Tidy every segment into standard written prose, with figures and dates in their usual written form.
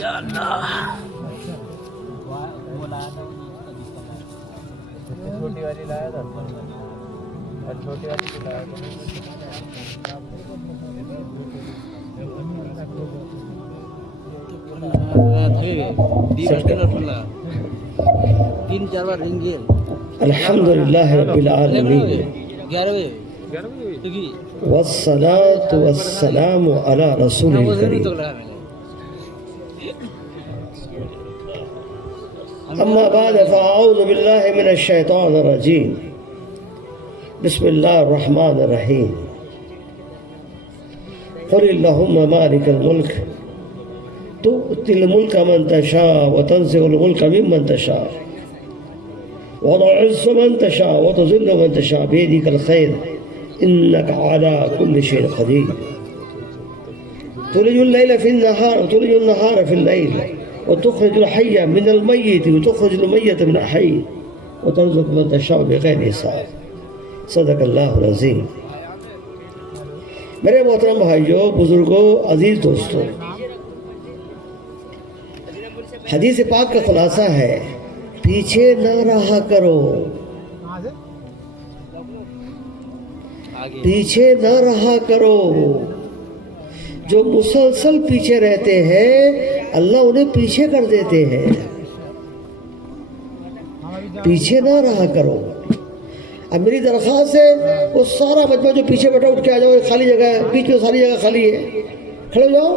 یا اللہ چھوٹی والی لایا تھا اور چھوٹی والی بھی لایا تھا تین چار بار رنگ گئے الحمدللہ رب العالمین 11 بجے والصلاة والسلام على رسول الكریم اما بعد فاعوذ باللہ من الشیطان الرجیم بسم اللہ الرحمن الرحیم قل اللہم مالک الملک تؤتی الملک من تشاء وتنزع الملک ممن تشاء وتعز من تشاء وتذل من تشاء بيدك الخير إنك على كل شيء قدير تولج الليل في النهار وتولج النهار في الليل وتخرج الحي من الميت وتخرج الميت من الحي وترزق من تشاء بغير حساب صدق اللہ العظیم. میرے محترم بھائیوں، بزرگوں، عزیز دوستوں، حدیث پاک کا خلاصہ ہے پیچھے نہ رہا کرو، پیچھے نہ رہا کرو. جو مسلسل پیچھے رہتے ہیں اللہ انہیں پیچھے کر دیتے ہیں. پیچھے نہ رہا کرو. اب میری درخواست ہے وہ سارا مجمع جو پیچھے بیٹھا اٹھ کے آ جاؤ، خالی جگہ ہے، بیچ میں ساری جگہ خالی ہے، کھڑے ہو جاؤ.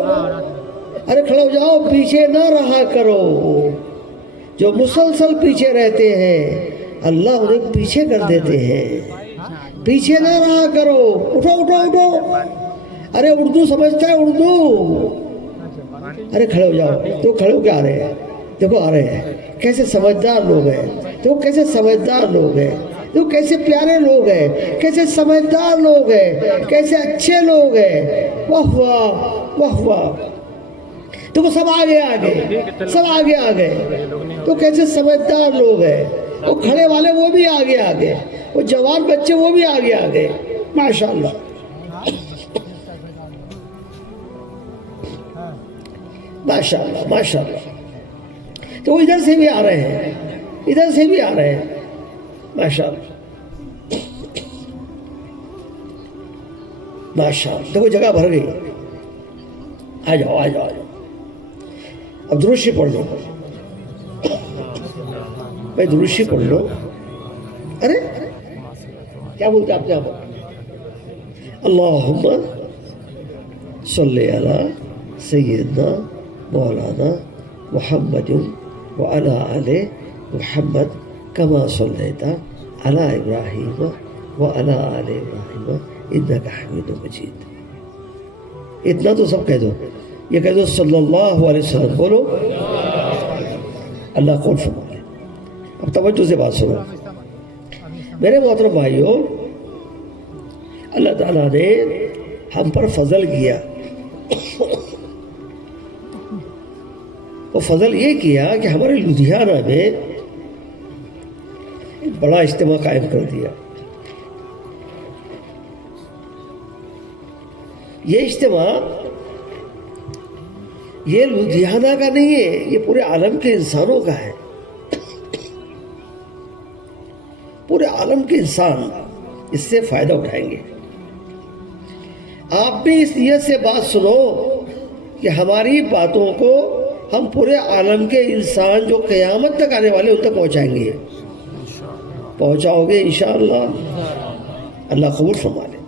ارے کھڑے ہو جاؤ، پیچھے نہ رہا کرو. جو مسلسل پیچھے رہتے ہیں اللہ انہیں پیچھے کر دیتے ہیں. پیچھے نہ رہا کرو. اٹھو اٹھو اٹھو. ارے اردو سمجھتا ہے اردو. ارے کھڑے ہو جاؤ. تو کھڑے ہو کے آ رہے ہیں، دیکھو آ رہے ہیں. کیسے سمجھدار لوگ ہیں، دیکھو کیسے سمجھدار لوگ ہیں، دیکھو کیسے پیارے لوگ ہیں، کیسے سمجھدار لوگ ہیں، کیسے اچھے لوگ ہیں. واہ واہ واہ واہ. تو وہ سب آگے آگے، سب آگے آگے. تو کیسے سمجھدار لوگ ہیں. وہ کھڑے والے وہ بھی آگے آگے، وہ جوان بچے وہ بھی آگے آگے. ماشاءاللہ ماشاءاللہ ماشاءاللہ. تو وہ ادھر سے بھی آ رہے ہیں، ادھر سے بھی آ رہے ہیں. ماشاءاللہ ماشاءاللہ. دیکھو جگہ بھر گئی. آ جاؤ آ جاؤ آ جاؤ. اب دروشی پڑھ لو بھائی، دروشی پڑھ لو. ارے کیا بولتے آپ یہاں پر؟ اللہم صلی علی سیدنا مولانا محمد وعلی آل محمد کما صلیت علی ابراہیم وعلی آل ابراہیم انک حمید مجید. اتنا تو سب کہہ دو. یہ کہہ دو صلی اللہ علیہ وسلم. بولو اللہ قول فرما لے. اب توجہ سے بات سنو میرے محترم بھائیوں. اللہ تعالیٰ نے ہم پر فضل کیا. وہ فضل یہ کیا کہ ہمارے لدھیانہ میں ایک بڑا اجتماع قائم کر دیا. یہ اجتماع یہ لدھیانہ کا نہیں ہے، یہ پورے عالم کے انسانوں کا ہے. پورے عالم کے انسان اس سے فائدہ اٹھائیں گے. آپ بھی اس نیت سے بات سنو کہ ہماری باتوں کو ہم پورے عالم کے انسان جو قیامت تک آنے والے ان تک پہنچائیں گے. پہنچاؤ گے انشاءاللہ. اللہ قبول فرما لے.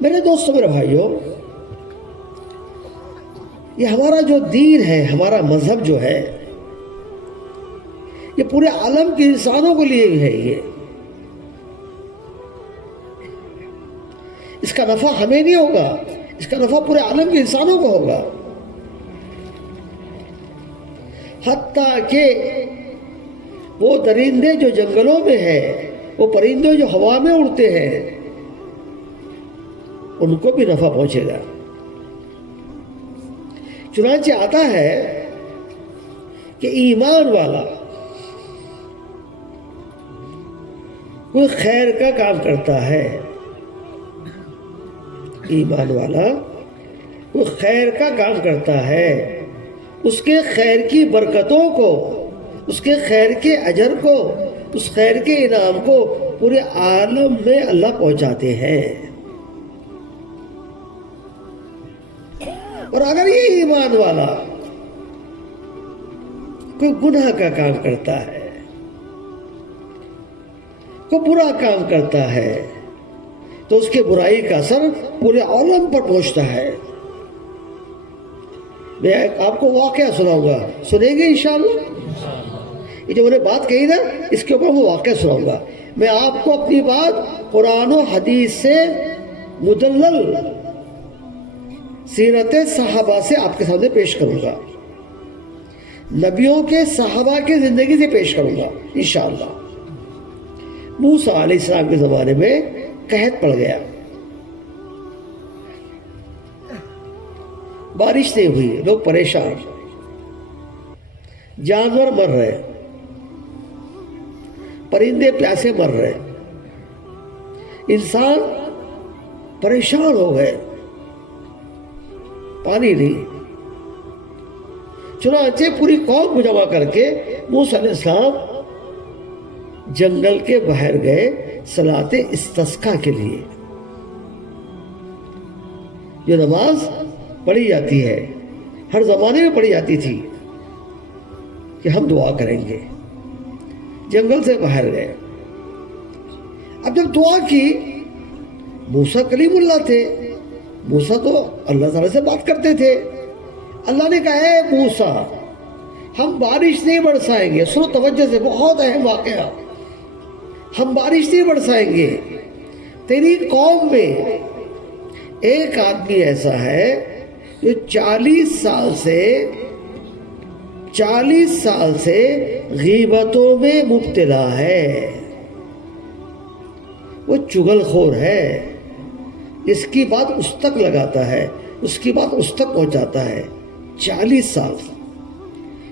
میرے دوستوں، میرے بھائیوں، یہ ہمارا جو دین ہے، ہمارا مذہب جو ہے، یہ پورے عالم کے انسانوں کے لیے ہے. یہ اس کا نفع ہمیں نہیں ہوگا، اس کا نفع پورے عالم کے انسانوں کو ہوگا. حتیٰ کہ وہ درندے جو جنگلوں میں ہیں، وہ پرندے جو ہوا میں اڑتے ہیں، ان کو بھی نفع پہنچے گا. چنانچہ آتا ہے کہ ایمان والا کوئی خیر کا کام کرتا ہے، ایمان والا کوئی خیر کا کام کرتا ہے، اس کے خیر کی برکتوں کو، اس کے خیر کے اجر کو، اس خیر کے انعام کو پورے عالم میں اللہ پہنچاتے ہیں۔ اور اگر یہ ایمان والا کوئی گناہ کا کام کرتا ہے، کوئی برا کام کرتا ہے، تو اس کے برائی کا اثر پورے عالم پر پہنچتا ہے۔ میں آپ کو واقعہ سناؤں گا، سنیں گے انشاءاللہ؟ یہ جو میں نے بات کہی نا، اس کے اوپر وہ واقعہ سناؤں گا۔ میں آپ کو اپنی بات قرآن و حدیث سے مدلل سیرت صحابہ سے آپ کے سامنے پیش کروں گا، نبیوں کے صحابہ کی زندگی سے پیش کروں گا انشاءاللہ۔ موسیٰ علیہ السلام کے زمانے میں قحط پڑ گیا، بارش نہیں ہوئی، لوگ پریشان، جانور مر رہے، پرندے پیاسے مر رہے، انسان پریشان ہو گئے، پانی نہیں۔ چنانچہ پوری قوم کو جمع کر کے موسیٰ علیہ السلام جنگل کے باہر گئے صلاۃ استسقاء کے لیے، جو نماز پڑھی جاتی ہے، ہر زمانے میں پڑھی جاتی تھی کہ ہم دعا کریں گے۔ جنگل سے باہر گئے، اب جب دعا کی، موسیٰ کلیم اللہ تھے، موسیٰ تو اللہ تعالیٰ سے بات کرتے تھے۔ اللہ نے کہا اے موسیٰ، ہم بارش نہیں برسائیں گے، سنو توجہ سے، بہت اہم واقعہ، ہم بارش نہیں برسائیں گے، تیری قوم میں ایک آدمی ایسا ہے جو 40 سال سے غیبتوں میں مبتلا ہے، وہ چغل خور ہے، اس کی بات اس تک لگاتا ہے، اس کی بات اس تک پہنچاتا ہے۔ 40 سال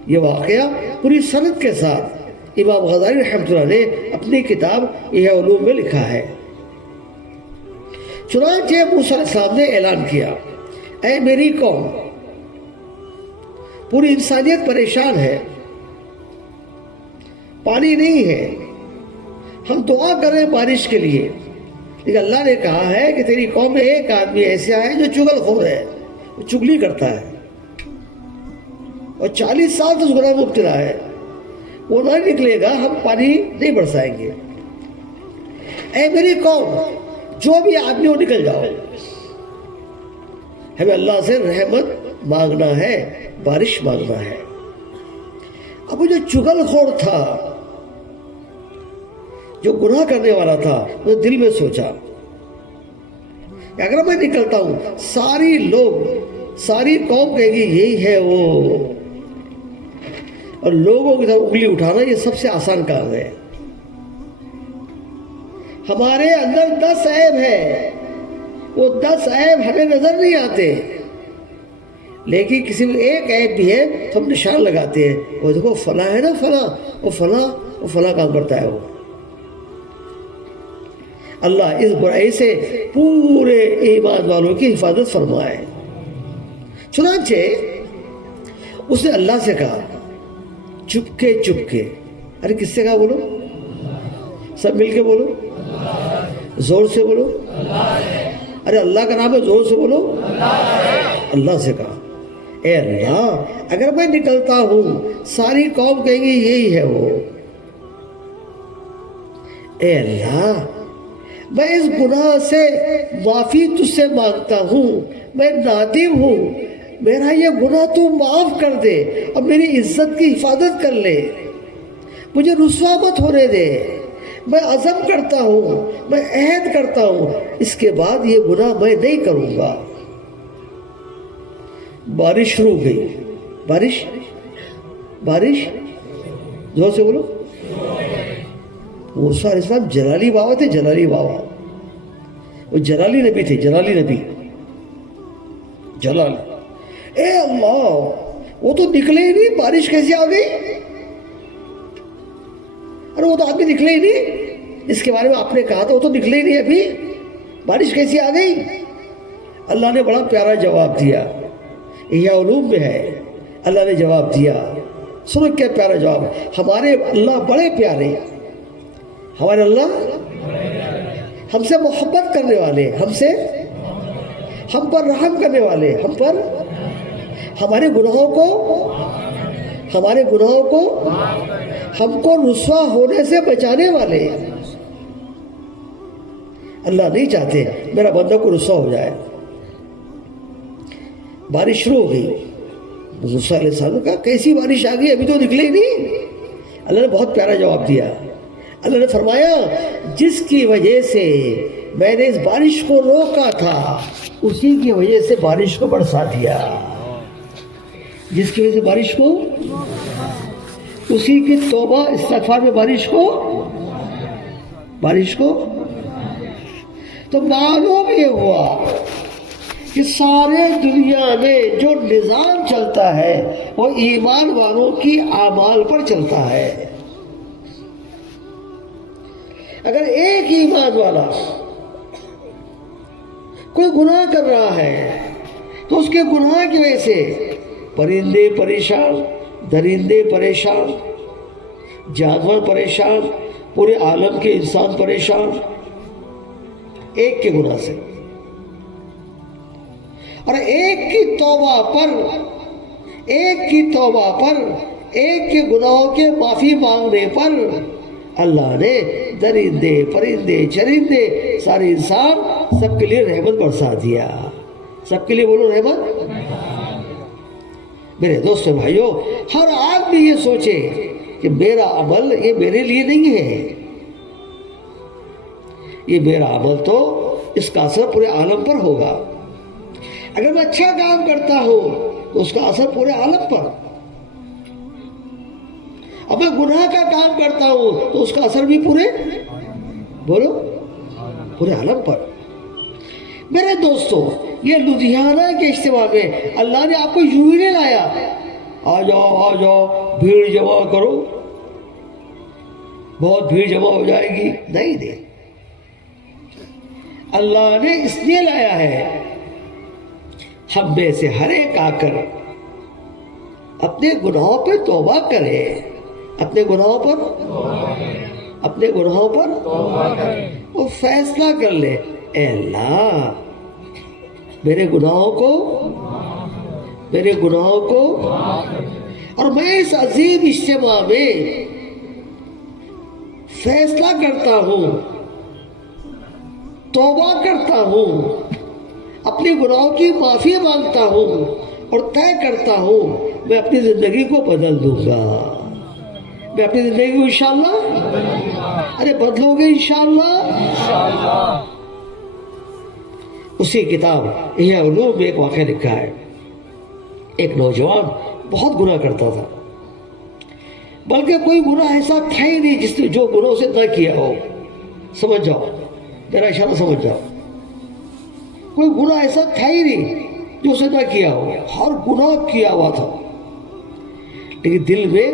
یہ واقعہ پوری سند کے ساتھ امام غزالی رحمۃ اللہ نے اپنی کتاب احیاء علوم میں لکھا ہے۔ چنانچہ موسیٰ علیہ السلام نے اعلان کیا، اے میری قوم، پوری انسانیت پریشان ہے، پانی نہیں ہے، ہم دعا کر رہے ہیں بارش کے لیے، لیکن اللہ نے کہا ہے کہ تیری قوم میں ایک آدمی ایسا ہے جو چغل خور ہے، وہ چغلی کرتا ہے، اور 40 سال تو اس گناہ میں مبتلا ہے، وہ نہ نکلے گا، ہم پانی نہیں برسائیں گے۔ اے میری قوم، جو بھی آدمی وہ نکل جاؤ، ہمیں اللہ سے رحمت مانگنا ہے، بارش مانگنا ہے۔ اب وہ جو چغل خور تھا، جو گناہ کرنے والا تھا، وہ دل میں سوچا کہ اگر میں نکلتا ہوں، ساری قوم کہے گی یہی ہے وہ، اور لوگوں کی طرف انگلی اٹھانا یہ سب سے آسان کام ہے۔ ہمارے اندر 10 عیب ہے، وہ 10 عیب ہمیں نظر نہیں آتے، لیکن کسی میں ایک عیب بھی ہے تو ہم نشان لگاتے ہیں، وہ دیکھو فلاں ہے نا، وہ فلاں کام کرتا ہے وہ۔ اللہ اس برائی سے پورے ایمان والوں کی حفاظت فرمائے۔ چنانچہ اس نے اللہ سے کہا، چپکے، ارے کس سے کہا بولو، سب مل کے بولو، زور سے بولو، ارے اللہ کا نام ہے، زور سے بولو، اللہ سے کہا، اے اللہ، اگر میں نکلتا ہوں، ساری قوم کہیں گی یہی ہے وہ، اے اللہ، میں اس گناہ سے معافی تجھ سے مانگتا ہوں، میں نادم ہوں، میرا یہ گناہ تو معاف کر دے اور میری عزت کی حفاظت کر لے، مجھے رسوا مت ہونے دے، میں عزم کرتا ہوں، میں عہد کرتا ہوں، اس کے بعد یہ گناہ میں نہیں کروں گا۔ بارش شروع ہو گئی، بارش زور سے بولو۔ موسیٰ علیہ السلام جلالی بابا تھے، جلالی بابا، وہ جلالی نبی تھے، جلالی نبی، جلال۔ اے اللہ، وہ تو نکلے ہی نہیں، بارش کیسے آ گئی؟ ارے وہ تو آدمی نکلے ہی نہیں، اس کے بارے میں آپ نے کہا تھا، وہ تو نکلے ہی نہیں ابھی، بارش کیسے آ گئی؟ اللہ نے بڑا پیارا جواب دیا، یہ علوم میں ہے، اللہ نے جواب دیا. سنو کیا پیارا جواب. ہمارے اللہ بڑے پیارے، ہمارے اللہ ہم سے محبت کرنے والے، ہم پر رحم کرنے والے، ہمارے گناہوں کو ہم کو رسوا ہونے سے بچانے والے. اللہ نہیں چاہتے میرا بندہ کو رسوا ہو جائے. بارش شروع ہو گئی. حضور صلی اللہ علیہ وسلم نے کہا کیسی بارش آ گئی، ابھی تو نکلے ہی نہیں. اللہ نے بہت پیارا جواب دیا. اللہ نے فرمایا جس کی وجہ سے میں نے اس بارش کو روکا تھا اسی کی وجہ سے بارش کو برسا دیا. جس کی وجہ سے بارش کو، اسی کی توبہ استغفار میں بارش کو تو معلوم یہ ہوا کہ سارے دنیا میں جو نظام چلتا ہے وہ ایمان والوں کی اعمال پر چلتا ہے. اگر ایک ایمان والا کوئی گناہ کر رہا ہے تو اس کے گناہ کی وجہ سے پرندے پریشان، درندے پریشان، جانور پریشان، پورے عالم کے انسان پریشان ایک کے گناہ سے. اور ایک کی توبہ پر ایک کے گناہوں کے معافی مانگنے پر اللہ نے درندے پرندے چرندے سارے انسان سب کے لیے رحمت برسا دیا. سب کے لیے بولو رحمت. میرے دوستو بھائیو، ہر آدمی یہ سوچے کہ میرا عمل یہ میرے لیے نہیں ہے، یہ میرا عمل تو اس کا اثر پورے عالم پر ہوگا. اگر میں اچھا کام کرتا ہوں تو اس کا اثر پورے عالم پر، اب میں گناہ کا کام کرتا ہوں تو اس کا اثر بھی پورے عالم پر. میرے دوستو، یہ لدھیانہ کے اجتماع میں اللہ نے آپ کو یوں ہی نہیں لایا آ جاؤ بھیڑ جمع کرو، بہت بھیڑ جمع ہو جائے گی. نہیں دے، اللہ نے اس لیے لایا ہے ہم میں سے ہر ایک آ کر اپنے گناہوں پہ توبہ کرے، اپنے گناہوں پر وہ فیصلہ کر لے، اے اللہ میرے گناہوں کو اور میں اس عظیم اجتماع میں فیصلہ کرتا ہوں، توبہ کرتا ہوں، اپنے گناہوں کی معافی مانگتا ہوں اور طے کرتا ہوں میں اپنی زندگی کو بدل دوں گا. میں اپنی زندگی کو انشاءاللہ بدلو گے انشاءاللہ. اسی کتاب یہ علوم میں ایک واقعہ لکھا ہے. ایک نوجوان بہت گناہ کرتا تھا، بلکہ کوئی گناہ ایسا تھا ہی نہیں جس نے جو گناہوں سے نہ کیا ہو. سمجھ جاؤ، میرا اشارہ سمجھ جاؤ. کوئی گناہ ایسا تھا ہی نہیں جو اسے نہ کیا ہو، ہر گناہ کیا ہوا تھا. لیکن دل میں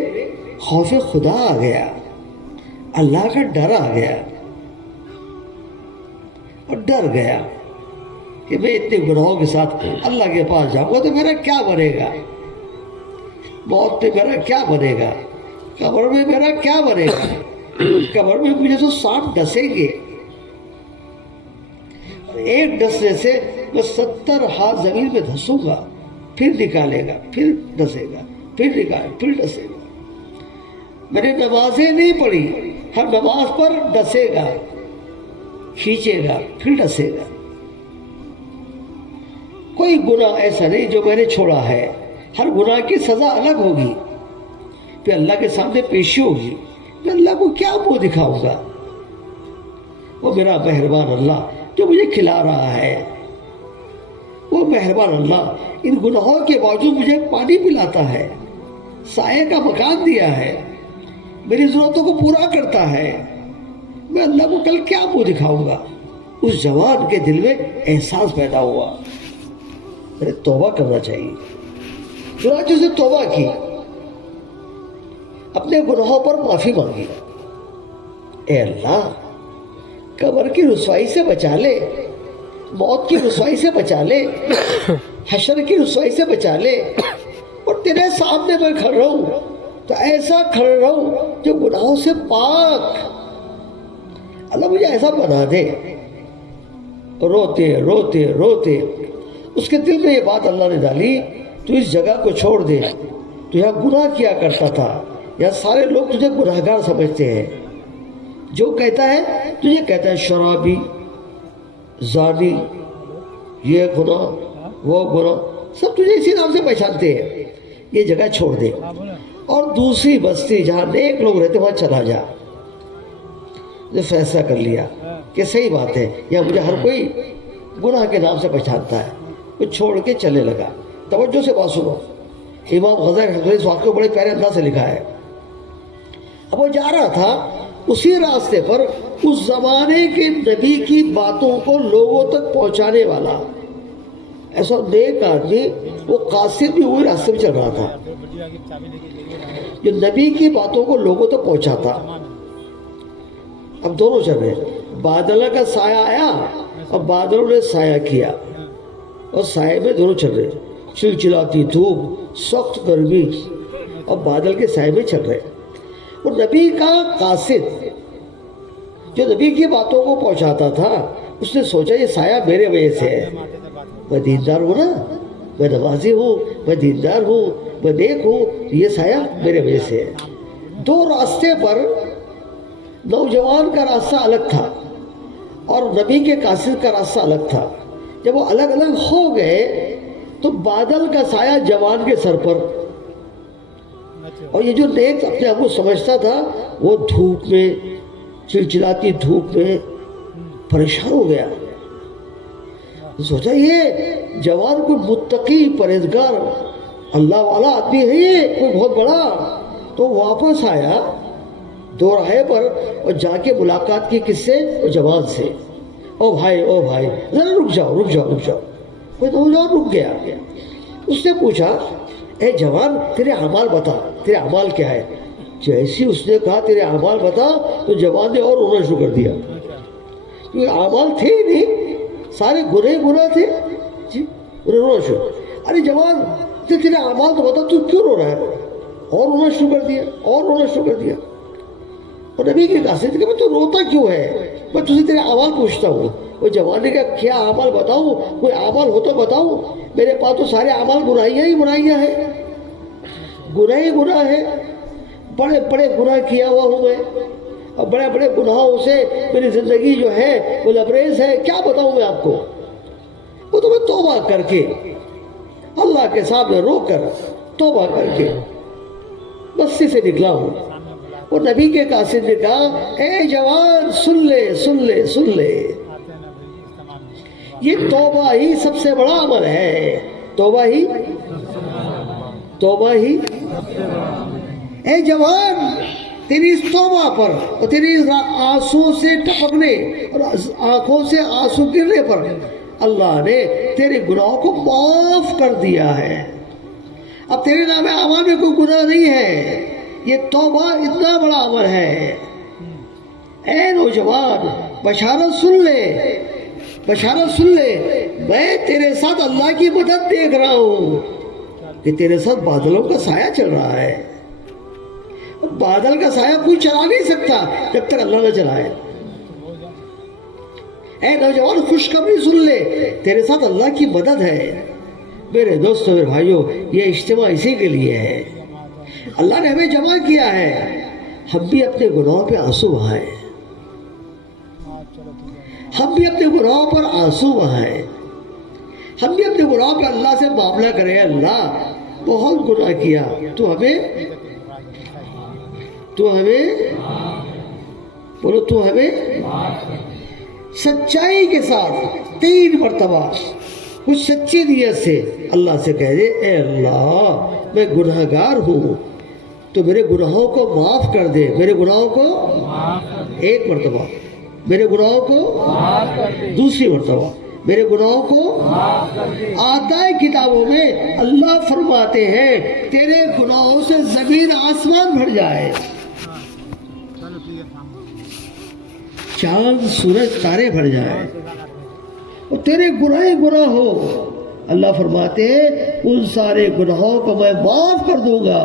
خوف خدا آ گیا، اللہ کا ڈر آ گیا اور ڈر گیا کہ میں اتنے گناہوں کے ساتھ اللہ کے پاس جاؤں گا تو میرا کیا بنے گا، موت میں میرا کیا بنے گا، قبر میں میرا کیا بنے گا. قبر میں مجھے تو سانپ ڈسیں گے، ایک ڈسنے سے میں 70 ہاتھ زمین میں دھسوں گا، پھر نکالے گا، پھر ڈسے گا، پھر نکالے پھر ڈسے گا. میں نے نمازیں نہیں پڑھی، ہر نماز پر ڈسے گا، کھینچے گا، پھر ڈسے گا. کوئی گناہ ایسا نہیں جو میں نے چھوڑا ہے، ہر گناہ کی سزا الگ ہوگی. پھر اللہ کے سامنے پیشی ہوگی، میں اللہ کو کیا منہ دکھاؤں گا. وہ میرا مہربان اللہ جو مجھے کھلا رہا ہے، وہ مہربان اللہ ان گناہوں کے باوجود مجھے پانی پلاتا ہے، سائے کا مکان دیا ہے، میری ضرورتوں کو پورا کرتا ہے. میں اللہ کو کل کیا منہ دکھاؤں گا. اس جوان کے دل میں احساس پیدا ہوا میرے توبہ کرنا چاہیے. چنانچہ اسے توبہ کی، اپنے گناہوں پر معافی مانگی. اے اللہ قبر کی رسوائی سے بچا لے، موت کی رسوائی سے بچا لے, حشر کی رسوائی سے بچا لے, اور تیرے سامنے میں کھڑا ہوں تو ایسا کھڑا رہوں جو گناہوں سے پاک. اللہ مجھے ایسا بنا دے. روتے روتے روتے اس کے دل میں یہ بات اللہ نے ڈالی, تو اس جگہ کو چھوڑ دے, تو یہاں گناہ کیا کرتا تھا, یہاں سارے لوگ تجھے گناہگار سمجھتے ہیں. جو کہتا ہے تجھے کہتا ہے شرابی, زانی, یہ گناہ وہ گناہ, سب تجھے اسی نام سے پہچانتے ہیں. یہ جگہ چھوڑ دے اور دوسری بستی جہاں نیک لوگ رہتے وہاں چلا جا. نے فیصلہ کر لیا کہ صحیح بات ہے, یا مجھے ہر کوئی گناہ کے نام سے پہچانتا ہے. وہ چھوڑ کے چلنے لگا. توجہ سے بات سنو, امام غزالی اس واقعے کو بڑے پیارے انداز سے لکھا ہے. اب وہ جا رہا تھا اسی راستے پر اس زمانے کے نبی کی باتوں کو لوگوں تک پہنچانے والا ایسا نیک آدمی, وہ قاصد بھی وہی راستے میں چل رہا تھا جو نبی کی باتوں کو لوگوں تک پہنچاتا. اب دونوں چل رہے, بادل کا سایہ آیا اور بادلوں نے سایہ کیا, اور سائے میں دونوں چل رہے. چلچلاتی دھوپ, سخت گرمی, اور بادل کے سائے میں چل رہے. اور نبی کا قاصد جو نبی کی باتوں کو پہنچاتا تھا, اس نے سوچا یہ سایہ میرے وجہ سے ہے. میں دیندار ہوں نا, میں نمازی ہوں, میں دیندار ہوں, میں نیک ہوں, یہ سایہ میرے وجہ سے ہے. دو راستے پر نوجوان کا راستہ الگ تھا اور نبی کے قاصد کا راستہ الگ تھا. جب وہ الگ الگ ہو گئے تو بادل کا سایہ جوان کے سر پر, اور یہ جو نیک اپنے آپ کو سمجھتا تھا وہ دھوپ میں, چلچلاتی دھوپ میں پریشان ہو گیا. سوچا یہ جوان کوئی متقی پرہیزگار اللہ والا آدمی ہے, یہ کوئی بہت بڑا. تو واپس آیا دو راہے پر اور جا کے ملاقات کی کس سے؟ وہ جوان سے. او بھائی ذرا رک جاؤ. کوئی نوجوان رک گیا. اس نے پوچھا اے جوان تیرے اعمال بتا, تیرے اعمال کیا ہے؟ جیسی اس نے کہا تیرے اعمال بتا تو جوان نے اور رونا شروع کر دیا, کیونکہ اعمال تھے ہی نہیں, سارے گناہ تھے. جی رونا شروع. ارے جوان تیرے اعمال تو بتا, تو کیوں رو رہا ہے؟ اور رونا شروع کر دیا. اور نبی کے قاصد کہ میں تو روتا کیوں ہے, میں تجھے تیرے اعمال پوچھتا ہوں. وہ جوان نے کہا کیا اعمال بتاؤں, کوئی اعمال ہو تو بتاؤں, میرے پاس تو سارے اعمال گناہیاں ہیں, گناہ ہے. بڑے بڑے گناہ کیا ہوا ہوں میں, اور بڑے بڑے گناہوں سے میری زندگی جو ہے وہ لبریز ہے. کیا بتاؤں میں آپ کو؟ وہ تو میں توبہ کر کے اللہ کے سامنے رو کر توبہ کر کے بستی سے نکلا ہوں. اور نبی کے قاصد نے کہا اے جوان سن لے, یہ توبہ ہی سب سے بڑا عمل ہے. توبہ ہی اے جوان تیری اس توبہ پر اور تیری آنسو سے ٹپکنے اور آنکھوں سے آنسو گرنے پر اللہ نے تیرے گناہوں کو معاف کر دیا ہے. اب تیرے نام اعمال میں کوئی گناہ نہیں ہے. یہ توبہ اتنا بڑا عمل ہے. اے نوجوان بشارت سن لے, میں تیرے ساتھ اللہ کی مدد دیکھ رہا ہوں کہ تیرے ساتھ بادلوں کا سایہ چل رہا ہے. بادل کا سایہ کوئی چلا نہیں سکتا جب تک اللہ نہ چلائے. اے نوجوان خوشخبری سن لے, تیرے ساتھ اللہ کی مدد ہے. میرے دوستو میرے بھائیو, یہ اجتماع اسی کے لیے ہے. اللہ نے ہمیں جمع کیا ہے, ہم بھی اپنے گناہوں پہ آنسو بہائیں, ہم بھی اپنے گناہوں پر آنسو بہائیں, ہم بھی اپنے گناہوں پہ اللہ سے معاملہ کریں. اللہ بہت گناہ کیا, تو ہمیں سچائی کے ساتھ 3 مرتبہ کچھ سچی نیت سے اللہ سے کہہ دے اے اللہ میں گناہگار ہوں, تو میرے گناہوں کو معاف کر دے. میرے گناہوں کو 1 مرتبہ, میرے گناہوں کو 2 مرتبہ, میرے گناہوں کو آتا ہے. کتابوں میں اللہ فرماتے ہیں تیرے گناہوں سے زمین آسمان بھر جائے, چاند سورج تارے بھر جائے. وہ تیرے گناہ ہی گناہ ہو، اللہ فرماتے ہیں ان سارے گناہوں کو میں معاف کر دوں گا،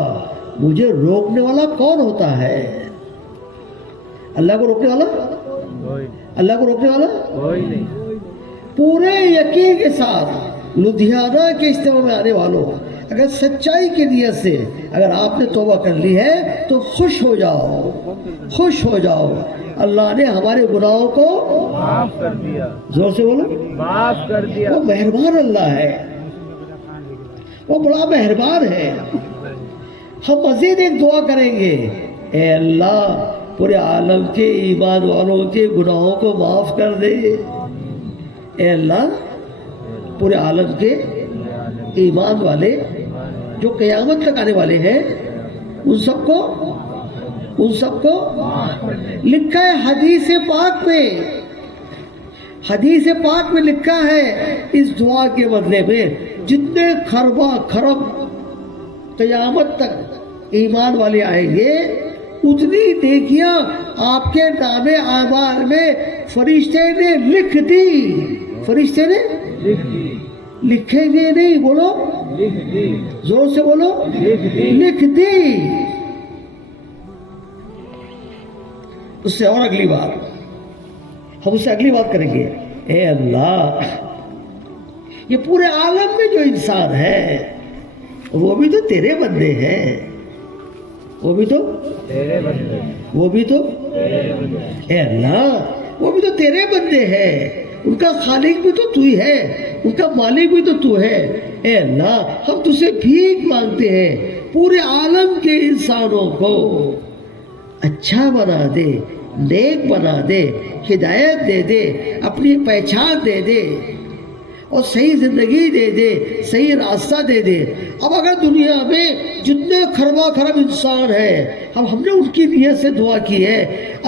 مجھے روکنے والا کون ہوتا ہے؟ اللہ کو روکنے والا، اللہ کو روکنے والا کوئی نہیں۔ پورے یقین کے ساتھ لدھیانہ کے اجتماع میں آنے والوں، اگر سچائی کی نیت سے اگر آپ نے توبہ کر لی ہے تو خوش ہو جاؤ، خوش ہو جاؤ، اللہ نے ہمارے گناہوں کو معاف کر دیا، زور سے بولو، معاف کر دیا۔ وہ مہربان اللہ ہے، وہ بڑا مہربان ہے۔ ہم مزید ایک دعا کریں گے، اے اللہ پورے عالم کے ایمان والوں کے گناہوں کو معاف کر دے، اے اللہ پورے عالم کے ایمان والے جو قیامت تک آنے والے ہیں ان سب کو لکھا ہے حدیث پاک میں، حدیث پاک میں لکھا ہے اس دعا کے بدلے میں جتنے خربہ خرب قیامت تک ایمان والے آئیں گے اتنی نیکیاں آپ کے نام اعمال میں فرشتے نے لکھ دی، فرشتے نے لکھیں گے نہیں، بولو زور سے بولو، لکھ دی۔ اس سے اور اگلی بات ہم اس سے اگلی بات کریں گے، اے اللہ یہ پورے عالم میں جو انسان ہے وہ بھی تو تیرے بندے ہیں، وہ بھی تو تیرے بندے، وہ بھی تو اے اللہ وہ بھی تو تیرے بندے ہیں، ان کا خالق بھی تو ہی ہے، ان کا مالک بھی تو ہے، اے اللہ ہم تجھ سے بھیک مانگتے ہیں پورے عالم کے انسانوں کو اچھا بنا دے، نیک بنا دے، ہدایت دے دے، اپنی پہچان دے دے اور صحیح زندگی دے دے، صحیح راستہ دے دے۔ اب اگر دنیا میں جتنے خربہ خرب انسان ہیں ہم نے ان کی نیت سے دعا کی ہے،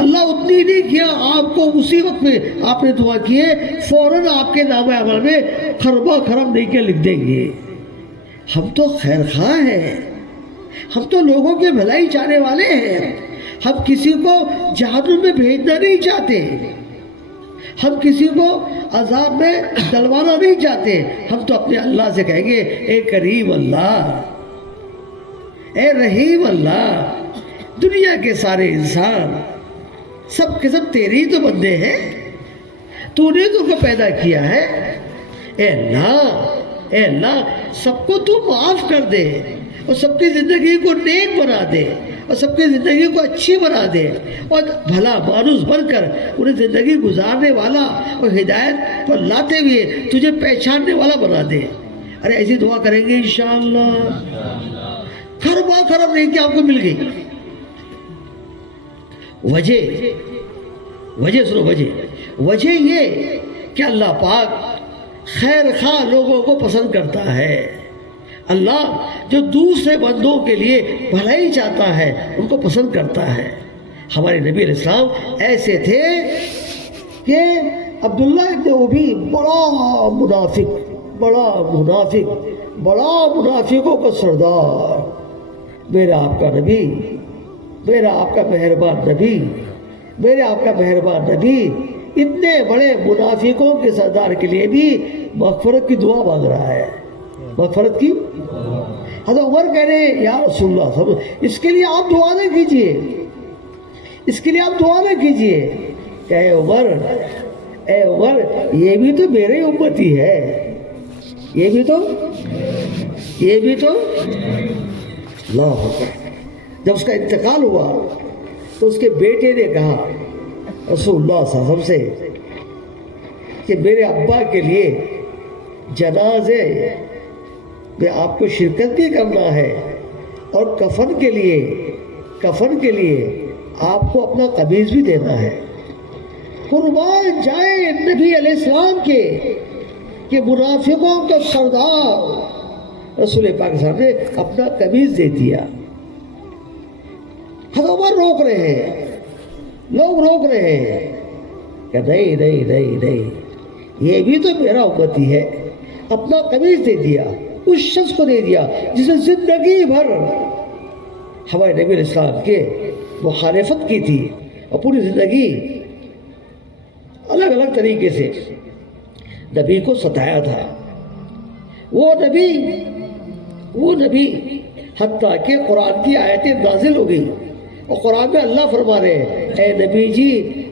اللہ اتنی نہیں کیا، آپ کو اسی وقت میں آپ نے دعا کی ہے فوراً آپ کے نام عمل میں خربہ خرب نیکیاں لکھ دیں گے۔ ہم تو خیر خواہ ہیں، ہم تو لوگوں کے بھلائی چاہنے والے ہیں، ہم کسی کو جہنم میں بھیجنا نہیں چاہتے، ہم کسی کو عذاب میں ڈلوانا نہیں چاہتے، ہم تو اپنے اللہ سے کہیں گے اے کریم اللہ، اے رحیم اللہ، دنیا کے سارے انسان سب کے سب تیری تو بندے ہیں، تو نے تو کو پیدا کیا ہے، اے اللہ سب کو تو معاف کر دے اور سب کی زندگی کو نیک بنا دے اور سب کی زندگی کو اچھی بنا دے اور بھلا مانوس بن کر انہیں زندگی گزارنے والا اور ہدایت پر لاتے ہوئے تجھے پہچاننے والا بنا دے۔ ارے ایسی دعا کریں گے انشاءاللہ، خربہ خرب نیکی آپ کو مل گئی۔ وجہ سنو، وجہ یہ کہ اللہ پاک خیر خواہ لوگوں کو پسند کرتا ہے، اللہ جو دوسرے بندوں کے لیے بھلائی چاہتا ہے ان کو پسند کرتا ہے۔ ہمارے نبی علیہ السلام ایسے تھے کہ عبداللہ ابن ابی بڑا منافقوں کا سردار، میرا آپ کا نبی، میرا آپ کا مہربان نبی، میرے آپ کا مہربان نبی اتنے بڑے منافقوں کے سردار کے لیے بھی مغفرت کی دعا مانگ رہا ہے، مغفرت کی۔ حضرت عمر کہہ رہے ہیں یا رسول اللہ اس کے لیے آپ دعا نہ کیجئے، اس کے لیے آپ دعا نہ کیجئے کہ اے عمر یہ بھی تو میرے امتی ہے، یہ بھی تو اللہ اکبر۔ جب اس کا انتقال ہوا تو اس کے بیٹے نے کہا رسول اللہ صلی اللہ علیہ وسلم سے کہ میرے ابا کے لیے جنازے میں آپ کو شرکت بھی کرنا ہے اور کفن کے لیے آپ کو اپنا قمیض بھی دینا ہے۔ قربان جائے نبی علیہ السلام کے کہ منافقوں کا سردار رسول پاک صاحب نے اپنا قمیض دے دیا۔ حضرت عمر روک رہے ہیں، لوگ روک رہے ہیں کہ نہیں یہ بھی تو میرا امتی ہے، اپنا قمیض دے دیا، اس شخص کو دے دیا جس نے زندگی بھر ہمارے نبی علیہ السلام کے مخالفت کی تھی اور پوری زندگی الگ الگ طریقے سے نبی کو ستایا تھا. وہ نبی حتیٰ کہ قرآن کی آیتیں نازل ہو گئی اور قرآن میں اللہ فرما رہے ہیں اے نبی جی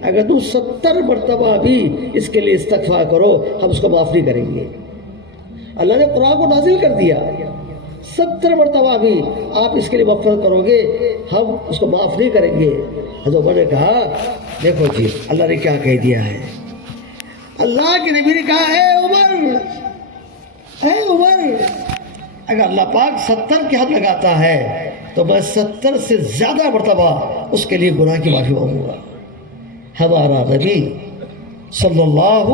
اگر تم 70 مرتبہ بھی اس کے لیے استغفار کرو ہم اس کو معاف نہیں کریں گے. اللہ نے قرآن کو نازل کر دیا, 70 مرتبہ بھی آپ اس کے لیے مغفرت کرو گے ہم اس کو معاف نہیں کریں گے. حضرت عمر نے کہا دیکھو جی اللہ نے کیا کہہ دیا ہے. اللہ کے نبی نے کہا اے عمر اگر اللہ پاک 70 کی حد لگاتا ہے تو میں 70 سے زیادہ مرتبہ اس کے لیے گناہ کی معافی مانگوں گا. ہمارا نبی صلی اللہ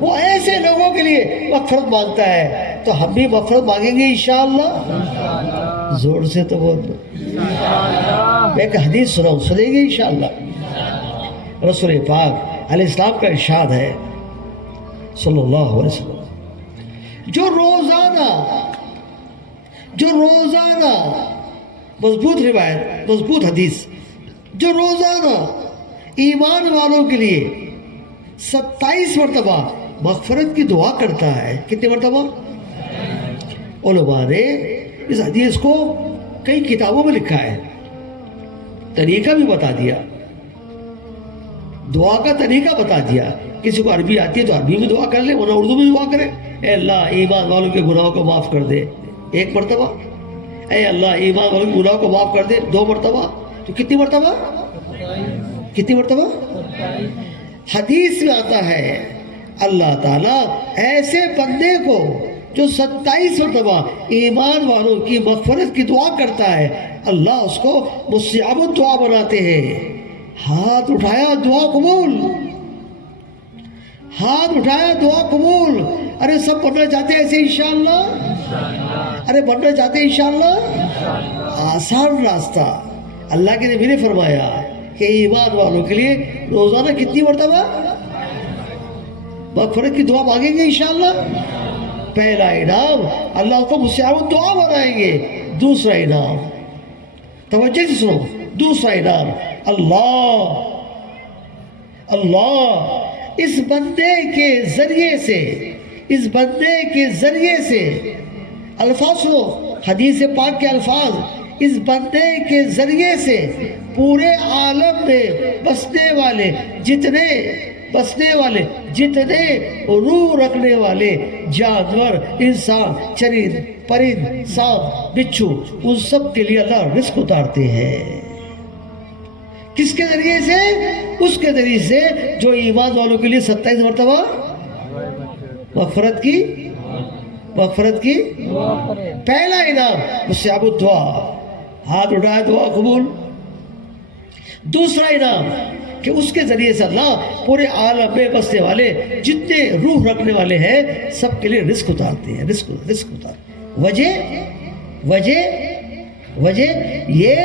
وہ ایسے لوگوں کے لیے مغفرت مانگتا ہے تو ہم بھی مغفرت مانگیں گے انشاءاللہ. زور سے تو بول دو. میں ایک حدیث سناؤں, سنیں گے انشاءاللہ. رسول پاک علیہ السلام کا ارشاد ہے صلی اللہ علیہ وسلم جو روزانہ مضبوط روایت مضبوط حدیث جو روزانہ ایمان والوں کے لیے 27 مرتبہ مغفرت کی دعا کرتا ہے. کتنے مرتبہ؟ علماء نے اس حدیث کو کئی کتابوں میں لکھا ہے, طریقہ بھی بتا دیا, دعا کا طریقہ بتا دیا. کسی کو عربی آتی ہے تو عربی میں دعا کر لے ورنہ اردو میں دعا کرے. اے اللہ ایمان والوں کے گناہوں کو معاف کر دے 1 مرتبہ. اے اللہ ایمان والوں کے گناہوں کو معاف کر دے 2 مرتبہ. تو کتنی مرتبہ؟ حدیث میں آتا ہے اللہ تعالیٰ ایسے بندے کو جو 27 مرتبہ ایمان والوں کی مغفرت کی دعا کرتا ہے اللہ اس کو مستجاب الدعا بناتے ہیں. ہاتھ اٹھایا دعا قبول, ہاتھ اٹھایا دعا قبول. ارے سب بننا چاہتے ہیں ایسے انشاءاللہ؟ ارے بننا چاہتے ہیں انشاءاللہ؟ آسان راستہ. اللہ کے نبی نے فرمایا کہ ایمان والوں کے لیے روزانہ کتنی مرتبہ مغفرت کی دعا مانگیں گے انشاءاللہ. پہلا انعام اللہ کو مستجاب الدعا بنائیں گے. دوسرا انعام توجہ سے سنو, دوسرا انعام اللہ اس بندے کے ذریعے سے الفاظ سنو, حدیث پاک کے الفاظ, اس بندے کے ذریعے سے پورے عالم میں بسنے والے جتنے روح رکھنے والے جانور, انسان, چرند, پرند, سانپ, بچھو, ان سب کے لیے اللہ رزق اتارتے ہیں. کس کے ذریعے سے؟ اس کے ذریعے سے جو ایمان والوں کے لیے 27 مرتبہ مغفرت کی پہلا انعام مستجاب الدعا, ہاتھ اٹھائے دعا قبول. دوسرا انعام کہ اس کے ذریعے سے اللہ پورے عالم میں بسنے والے جتنے روح رکھنے والے ہیں سب کے لیے رزق اتارتے ہیں. رزق اتارتے. وجہ یہ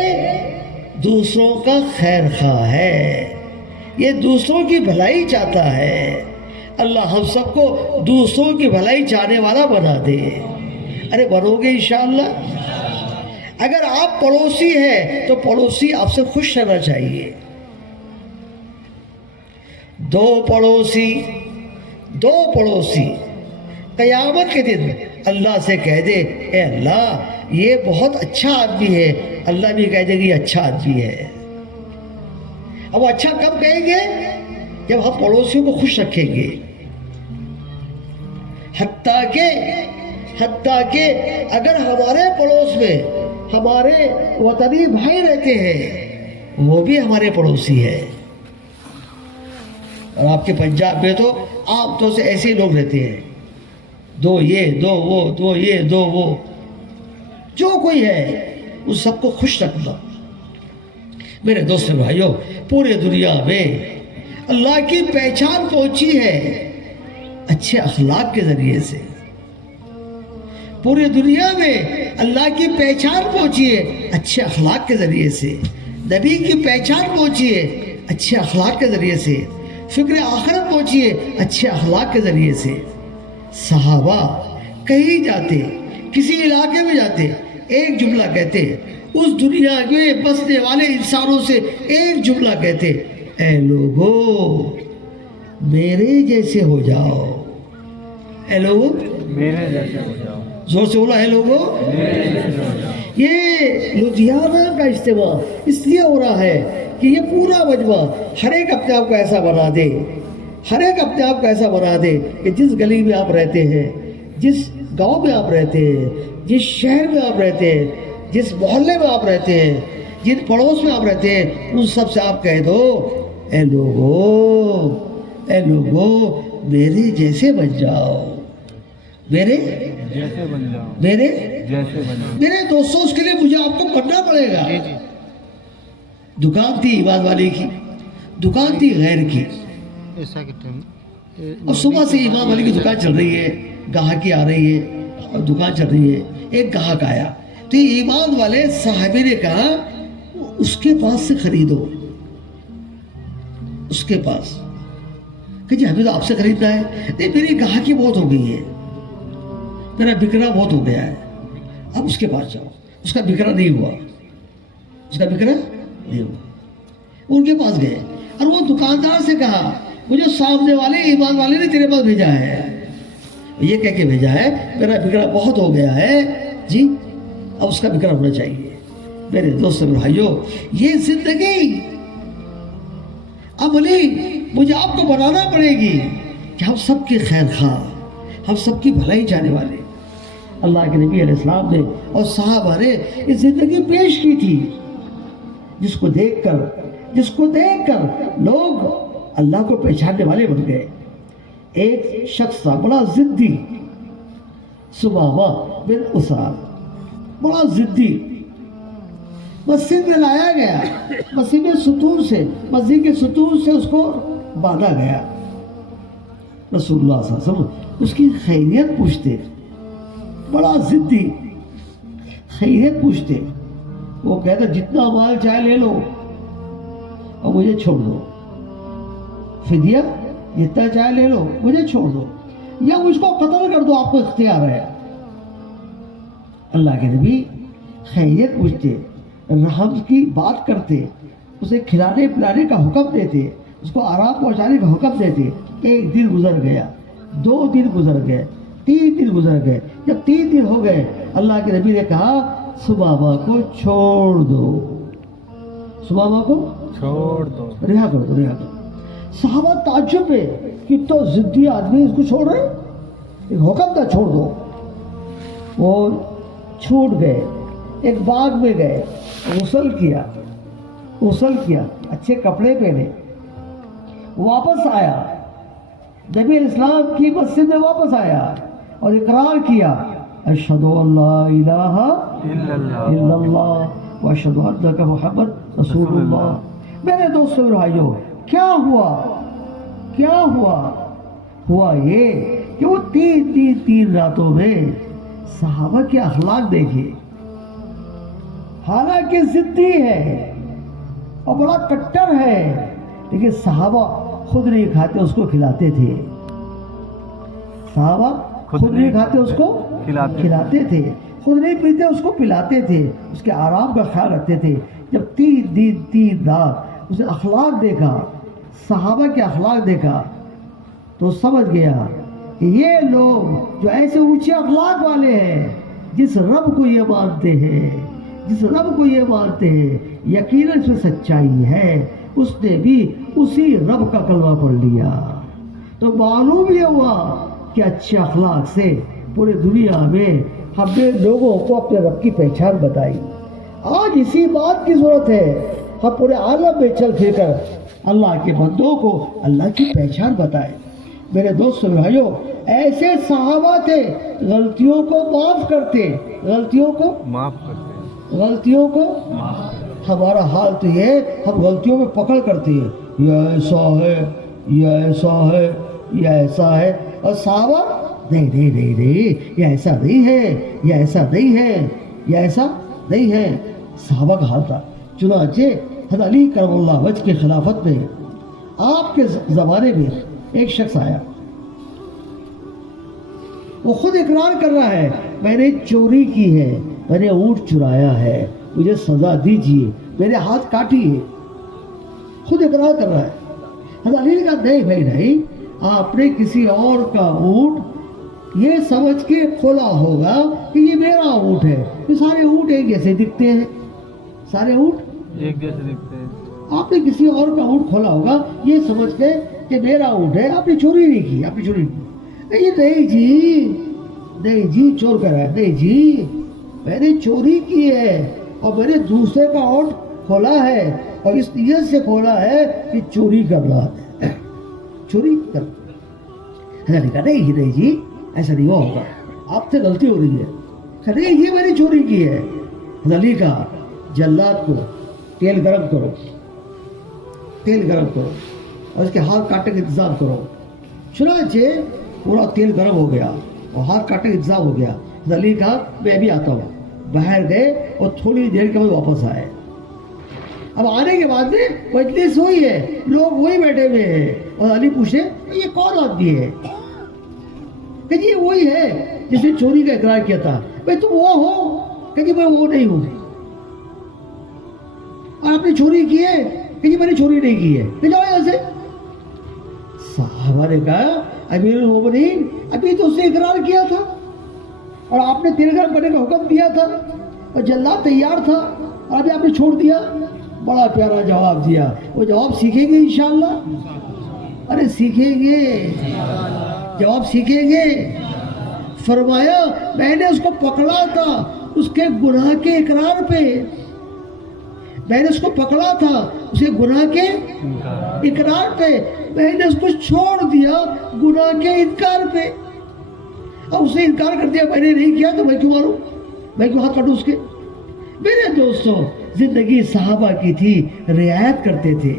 دوسروں کا خیر خواہ ہے, یہ دوسروں کی بھلائی چاہتا ہے. اللہ ہم سب کو دوسروں کی بھلائی چاہنے والا بنا دے. ارے بنو گے انشاءاللہ. اگر آپ پڑوسی ہیں تو پڑوسی آپ سے خوش رہنا چاہیے. دو پڑوسی قیامت کے دن اللہ سے کہہ دے اے اللہ یہ بہت اچھا آدمی ہے, اللہ بھی کہہ دے گی یہ اچھا آدمی ہے. اب وہ اچھا کب کہیں گے؟ جب ہم پڑوسیوں کو خوش رکھیں گے. حتیٰ کہ اگر ہمارے پڑوس میں ہمارے وطنی بھائی رہتے ہیں وہ بھی ہمارے پڑوسی ہے. اور آپ کے پنجاب میں تو عام طور سے ایسے ہی لوگ رہتے ہیں, 2 یہ 2 وہ, 2 یہ 2 وہ, جو کوئی ہے اس سب کو خوش رکھنا. میرے دوست بھائیوں, پورے دنیا میں اللہ کی پہچان پہنچی ہے اچھے اخلاق کے ذریعے سے. پوری دنیا میں اللہ کی پہچان پہنچی ہے اچھے اخلاق کے ذریعے سے. نبی کی پہچان پہنچی ہے اچھے اخلاق کے ذریعے سے. فکر آخرت پہنچی ہے اچھے اخلاق کے ذریعے سے. صحابہ کہیں جاتے, کسی علاقے میں جاتے, ایک جملہ کہتے, اس دنیا میں بسنے والے انسانوں سے ایک جملہ کہتے, اے لوگو میرے جیسے ہو جاؤ. اے لوگو میرے جیسے ہو جاؤ. زور سے بولا ہے لوگو. میرے جیسے ہو جاؤ. یہ لدھیانہ کا اجتماع اس لیے ہو رہا ہے کہ یہ پورا مجمع ہر ایک اپنے آپ کو ایسا بنا دے, ہر ایک اپنے آپ کو ایسا بنا دے کہ جس گلی میں آپ رہتے ہیں, جس گاؤں میں آپ رہتے ہیں, جس شہر میں آپ رہتے ہیں, جس محلے میں آپ رہتے ہیں, جن پڑوس میں آپ رہتے ہیں, ان سب سے آپ کہہ دو اے لوگو میرے جیسے بن جاؤ. میرے جیسے بن جاؤ. میرے جیسے بن جاؤ. میرے دوستوں, اس کے لیے مجھے آپ کو کرنا پڑے گا. دکان تھی ایمان والے کی, دکان تھی غیر کی. اب صبح سے ایمان والی کی دکان چل رہی ہے, گاہکی آ رہی ہے, اور دکان چل رہی ہے. ایک گاہک آیا تو ایمان والے صحابی نے کہا اس کے پاس سے خریدو, اس کے پاس. کہ جی ہمیں تو آپ سے خریدنا ہے. نہیں, میری گاہکی بہت ہو گئی ہے, میرا بکرا بہت ہو گیا ہے, اب اس کے پاس جاؤ. اس کا بکرا نہیں ہوا, اس کا بکرا نہیں ہوا. ان کے پاس گئے اور وہ دکاندار سے کہا مجھے سامنے والے ایمان والے نے تیرے پاس بھیجا ہے. یہ کہہ کے بھیجا ہے میرا بکرا بہت ہو گیا ہے جی, اب اس کا بکرا ہونا چاہیے. میرے دوستوں بھائیوں, یہ زندگی عملی مجھے آپ کو بنانا پڑے گی کہ ہم سب کی خیر خواہ, ہم سب کی بھلائی چاہنے والے. اللہ کے نبی علیہ السلام نے اور صحابہ نے یہ زندگی پیش کی تھی, جس کو دیکھ کر لوگ اللہ کو پہچاننے والے بن گئے. ایک شخص تھا بڑا ضدی, سمامہ بن اسال, بڑا ضدی. مسجد میں لایا گیا, مسجد کے ستون سے اس کو باندھا گیا. رسول اللہ صلی اللہ علیہ وسلم اس کی خیریت پوچھتے, بڑا ضدی, خیریت پوچھتے. وہ کہتا جتنا مال چاہے لے لو اور مجھے چھوڑ دو, فدیہ جتنا چاہے لے لو مجھے چھوڑ دو, یا مجھ کو قتل کر دو, آپ کو اختیار ہے. اللہ کے نبی خیریت پوچھتے, رحم کی بات کرتے, اسے کھلانے پلانے کا حکم دیتے, اس کو آرام پہنچانے کا حکم دیتے. ایک دن گزر گیا, 2 دن گزر گئے, 3 دن گزر گئے. جب 3 دن ہو گئے اللہ کے نبی نے کہا سمامہ کو چھوڑ دو, سمامہ کو چھوڑ دو, رہا کر دو, رہا کر. صحابہ تعجب میں کہ تو ضدی آدمی اس کو چھوڑ رہے, ایک حکم تھا چھوڑ دو. وہ چھوٹ گئے, ایک باغ میں گئے, غسل کیا, اچھے کپڑے پہنے, واپس آیا, نبی علیہ السلام کی مسجد میں واپس آیا اور اقرار کیا اشہد ان لا الہ الا اللہ واشہد انک محمد رسول اللہ. میرے دوستوں بھائیوں, کیا ہوا یہ کہ وہ 3 راتوں میں صحابہ کے اخلاق دیکھے. حالانکہ ضدی ہے اور بڑا کٹر ہے, لیکن صحابہ خود نہیں کھاتے اس کو کھلاتے تھے. صحابہ خود نہیں کھاتے اس کو کھلاتے تھے, خود نہیں پیتے اس کو پلاتے تھے, اس کے آرام کا خیال رکھتے تھے. جب 3 دن 3 رات اسے اخلاق دیکھا, صحابہ کے اخلاق دیکھا, تو سمجھ گیا کہ یہ لوگ جو ایسے اونچے اخلاق والے ہیں, جس رب کو یہ مانتے ہیں یقیناً اس میں سچائی ہے. اس نے بھی اسی رب کا کلمہ پڑھ لیا. تو معلوم یہ ہوا کہ اچھے اخلاق سے پورے دنیا میں ہم نے لوگوں کو اپنے رب کی پہچان بتائی. آج اسی بات کی ضرورت ہے, ہم پورے عالم میں چل پھر کر اللہ کے بندوں کو اللہ کی پہچان بتائیں. میرے دوستوں بھائیوں, ایسے صحابہ تھے غلطیوں کو معاف کرتے, غلطیوں کو ہمارا حال تو یہ, ہم غلطیوں میں پکڑ کرتے ہیں, یہ ایسا ہے, اور صحابہ نہیں, یہ ایسا نہیں ہے. صحابہ کا حال تھا. چنانچہ حضرت علی کرم اللہ وجہ کی خلافت میں آپ کے زمانے میں ایک شخص آیا, وہ خود اقرار کر رہا ہے میں نے چوری کی ہے, میں نے اونٹ چرایا ہے, مجھے سزا دیجیے, میرے ہاتھ کاٹیے. خود اقرار کر رہا ہے. حضرت علی نے کہا نہیں بھائی نہیں, آپ نے کسی اور کا اونٹ یہ سمجھ کے کھولا ہوگا کہ یہ میرا اونٹ ہے. یہ سارے اونٹ ایک جیسے دکھتے ہیں, سارے اونٹ ایک جیسے دکھتے ہیں. آپ نے کسی اور کا اونٹ کھولا ہوگا یہ سمجھ کے کہ میرا اونٹ ہے. آپ نے چوری نہیں کی, آپ نے چوری نہیں کی. نہیں جی, نہیں جی, چور کر رہا ہے. نہیں جی, میں نے چوری کی ہے اور میں نے دوسرے کا اونٹ کھولا ہے اور اس نیت سے کھولا ہے کہ چوری کر رہا ہے. چوری کر نہیں جی, ایسا نہیں ہوگا, آپ سے غلطی ہو رہی ہے. نہیں جی, میں نے چوری کی ہے. علی کہا جلاد کو تیل گرم کرو, تیل گرم کرو اور اس کے ہاتھ کاٹنے کا انتظام کرو. چنانچہ پورا تیل گرم ہو گیا اور ہاتھ کاٹنے کا انتظام ہو گیا. علی کہا میں بھی آتا ہوں. باہر گئے اور تھوڑی دیر کے بعد واپس آئے. اب آنے کے بعد میں مجلس وہی ہے, لوگ وہی بیٹھے ہوئے ہیں اور علی پوچھے یہ کون آدمی ہے؟ کہ جی وہی ہے جس نے چوری کا اقرار کیا تھا. بھائی تم وہ ہو؟ کہ جی میں وہ نہیں ہوں. اور آپ نے چوری کی ہے؟ کہ جی میں نے چوری نہیں کی ہے. کہ جاؤ یہاں سے. صحابہ نے کہا امیر المومنین ابھی تو اس نے اقرار کیا تھا اور آپ نے تیل گرم کرنے کا حکم دیا تھا اور جلاد تیار تھا اور ابھی آپ نے چھوڑ دیا. بڑا پیارا جواب دیا. وہ جواب سیکھیں گے انشاءاللہ. ارے سیکھیں گے, جواب سیکھیں گے. فرمایا میں نے اس کو پکڑا تھا اس کے گناہ کے اقرار پہ. میں نے اس کو پکڑا تھا اس کے گناہ کے اقرار پہ. میں نے اس کو چھوڑ دیا گناہ کے انکار پہ. اب اس نے انکار کر دیا میں نے نہیں کیا تو میں کیوں ماروں, میں کیوں ہاتھ کاٹوں اس کے. میرے دوستوں زندگی صحابہ کی تھی, رعایت کرتے تھے,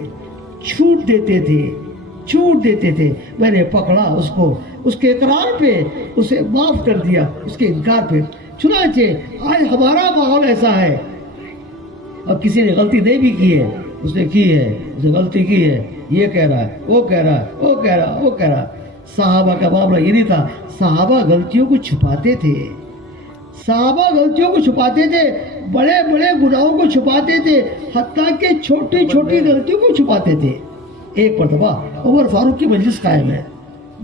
چھوٹ دیتے تھے, چھوٹ دیتے تھے. میں نے پکڑا اس کو اس کے اقرار پہ, اسے معاف کر دیا اس کے انکار پہ. چنانچہ آج ہمارا ماحول ایسا ہے. اب کسی نے غلطی نہیں بھی کی ہے, اس نے کی ہے, اس نے غلطی کی ہے, یہ کہہ رہا ہے, وہ کہہ رہا ہے, وہ کہہ رہا ہے, وہ کہہ رہا ہے. صحابہ کا معاملہ یہ نہیں تھا. صحابہ غلطیوں کو چھپاتے تھے, صحابہ غلطیوں کو چھپاتے تھے, بڑے بڑے گناہوں کو چھپاتے تھے, حتیٰ کہ چھوٹی چھوٹی غلطیوں کو چھپاتے تھے. ایک مرتبہ عمر فاروق کی مجلس قائم ہے,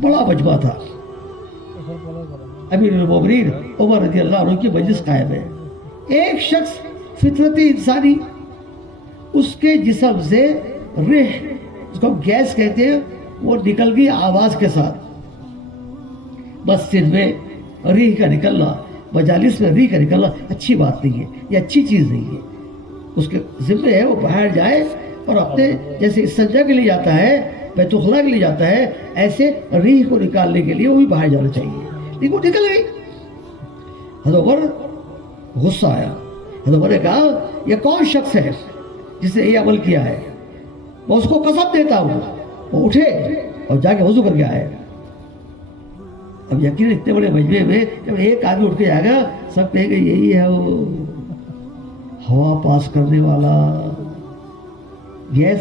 بڑا مجمع تھا. امیر المومنین عمر رضی اللہ عنہ کی مجلس قائم ہے. ایک شخص فطرت انسانی, اس کے جسم سے رہ, اس کو گیس کہتے ہیں, وہ نکل گئی آواز کے ساتھ. مسجد میں ریح کا نکلنا, مجالس میں ریح کا نکلنا اچھی بات نہیں ہے, یہ اچھی چیز نہیں ہے. اس کے ذمہ ہے وہ باہر جائے اور اپنے جیسے استنجا کے لیے جاتا ہے, بیت الخلاء کے لیے جاتا ہے, ایسے ریح کو نکالنے کے لیے وہ بھی باہر جانا چاہیے. لیکن وہ نکل گئی. حضرت عمر غصہ آیا. حضرت عمر نے کہا یہ کون شخص ہے جس نے یہ عمل کیا ہے؟ میں اس کو قسم دیتا ہوں. وہ اٹھے اور جا کے وضو کر کے آئے. اب یقیناً اتنے بڑے مجمع میں جب ایک آدمی اٹھ کے جائے گا سب کہیں گے یہی ہے وہ ہوا پاس کرنے والا, گیس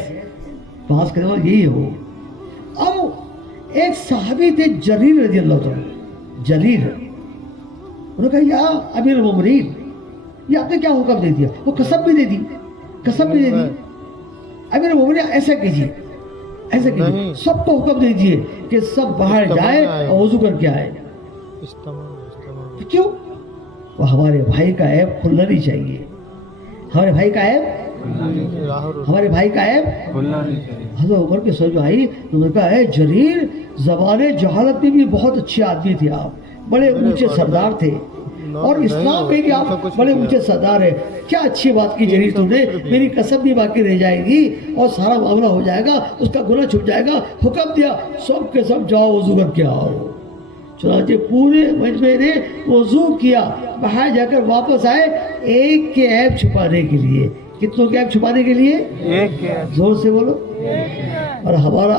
پاس کرنے والا, یہی ہے وہ. اب ایک صحابی تھے جریر رضی اللہ عنہ, جریر, انہوں نے کہا یا امیر المومنین یہ آپ نے کیا حکم دے دیا؟ وہ قسم بھی دے دی, قسم بھی دے دی. امیر المومنین ایسا کیجیے, ایسا کیجیے, سب کو حکم دیجیے کہ سب باہر جائے اور وضو کر کے آئے. کیوں؟ وہ ہمارے بھائی کا عیب کھلنا نہیں چاہیے. ہمارے بھائی کا عیب, ہمارے بھائی کا عیب کھلنا نہیں چاہیے. حضرت عمر کی سمجھ میں آئی تو انہوں نے کہا اے جریر, زمانے جہالت میں بھی بہت اچھے آدمی تھے آپ, بڑے اونچے سردار تھے, اور اسلام میں بھی آپ بڑے اونچے سردار ہیں. کیا اچھی بات کی جریر تم نے, میری قسم بھی باقی رہ جائے گی اور سارا معاملہ ہو جائے گا, اس کا گناہ چھپ جائے گا. حکم دیا سب کے سب جاؤ وضو کر کے آؤ. چنانچہ پورے مجمع نے وضو کیا, باہر جا کر واپس آئے ایک کے عیب چھپانے کے لیے. کتنوں کے عیب چھپانے کے لیے؟ ایک کے. زور سے بولو. اور ہمارا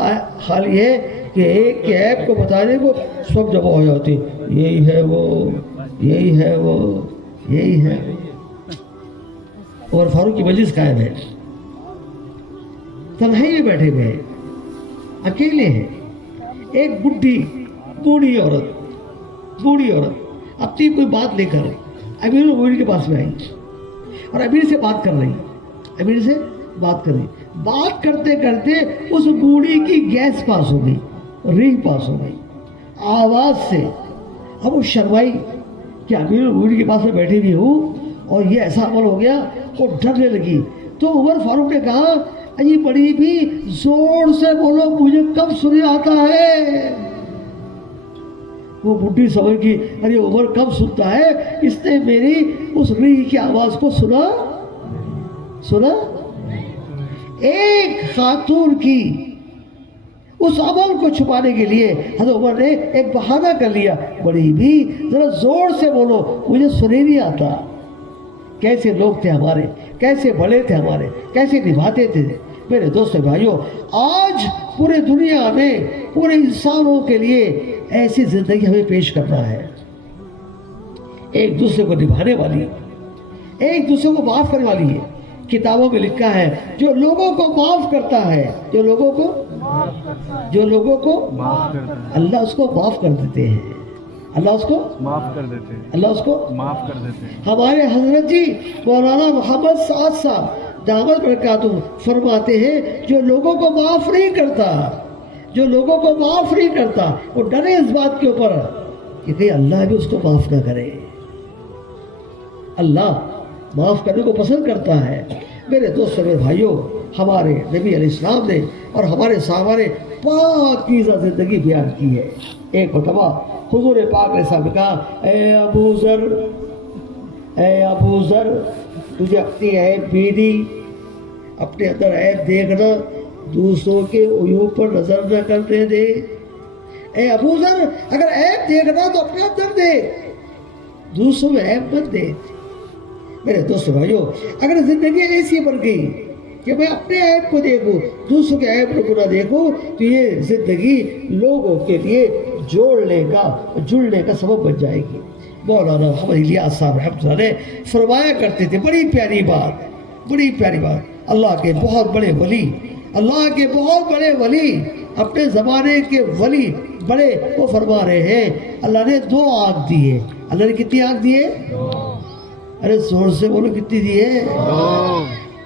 حال یہ ہے کہ ایک کے عیب کو بتانے کو سب جمع ہو جاتے, یہی ہے وہ, یہی ہے وہ, یہی ہے. اور فاروق کی مجلس قائم ہے, تنہائی میں بیٹھے ہوئے ہیں, اکیلے ہیں. ایک بوڑھی عورت اپنی کوئی بات لے کر امیر المومنین کے پاس میں آئی اور امیر سے بات کر رہی, امیر سے بات کر رہی. بات کرتے کرتے اس بوڑھی کی گیس پاس ہو گئی. ریح پاس ہو گئی آواز سے. اب وہ شرمائی کہ امیر المومنین کے پاس میں بیٹھی ہوئی ہوں اور یہ ایسا عمل ہو گیا. وہ ڈرنے لگی. تو عمر فاروق نے کہا اجی بڑی بھی زور سے بولو مجھے کم سنی آتا ہے. وہ بڈھی سمجھ گئی ارے عمر کم سنتا ہے, اس نے میری اس ریح کی آواز کو سنا. ایک خاتون کی اس عمل کو چھپانے کے لیے حضرت عمر نے ایک بہانہ کر لیا, بڑی بھی ذرا زور سے بولو مجھے سنے نہیں آتا. کیسے لوگ تھے ہمارے, کیسے بڑے تھے ہمارے, کیسے نبھاتے تھے. میرے دوستو بھائیوں, آج پورے دنیا میں پورے انسانوں کے لیے ایسی زندگی ہمیں پیش کرنا ہے, ایک دوسرے کو نبھانے والی, ایک دوسرے کو معاف کرنے والی ہے. کتابوں میں لکھا ہے جو لوگوں کو معاف کرتا ہے, جو لوگوں کو اللہ اس کو معاف کر دیتے ہیں. اللہ اس کو معاف کر دیتے ہیں. اللہ اس کو معاف کر دیتے ہیں. ہمارے حضرت جی مولانا محمد سعد صاحب دامت برکاتہ فرماتے ہیں جو لوگوں کو معاف نہیں کرتا, جو لوگوں کو معاف نہیں کرتا, وہ ڈرے اس بات کے اوپر کہ کہیں اللہ بھی اس کو معاف نہ کرے. اللہ معاف کرنے کو پسند کرتا ہے. میرے دوستوں میرے بھائیوں, ہمارے نبی علیہ السلام نے اور ہمارے صحابہ نے پاکیزہ زندگی بیان کی ہے. ایک مرتبہ حضور پاک نے صاحب کہا اے ابو ذر تجھے اپنی عیب بینی, اپنے اندر عیب دیکھنا, دوسروں کے عیوب پر نظر نہ کرنے دے. اے ابو ذر اگر عیب دیکھنا تو اپنے اندر دے, دوسروں میں عیب مت دے. میرے دوستو بھائیوں, اگر زندگی ایسی بن گئی کہ میں اپنے عیب کو دیکھوں, دوسروں کے عیب کو نہ دیکھوں, تو یہ زندگی لوگوں کے لیے جوڑنے کا جڑنے کا سبب بن جائے گی. مولانا محمد الیاس صاحب رحمۃ اللہ علیہ فرمایا کرتے تھے, بڑی پیاری بات, اللہ کے بہت بڑے ولی, اللہ کے بہت بڑے ولی, اپنے زمانے کے ولی بڑے, وہ فرما رہے ہیں اللہ نے 2 آنکھ دی ہے. اللہ نے کتنی آنکھ دی ہے؟ ارے زور سے بولو کتنی دی ہے؟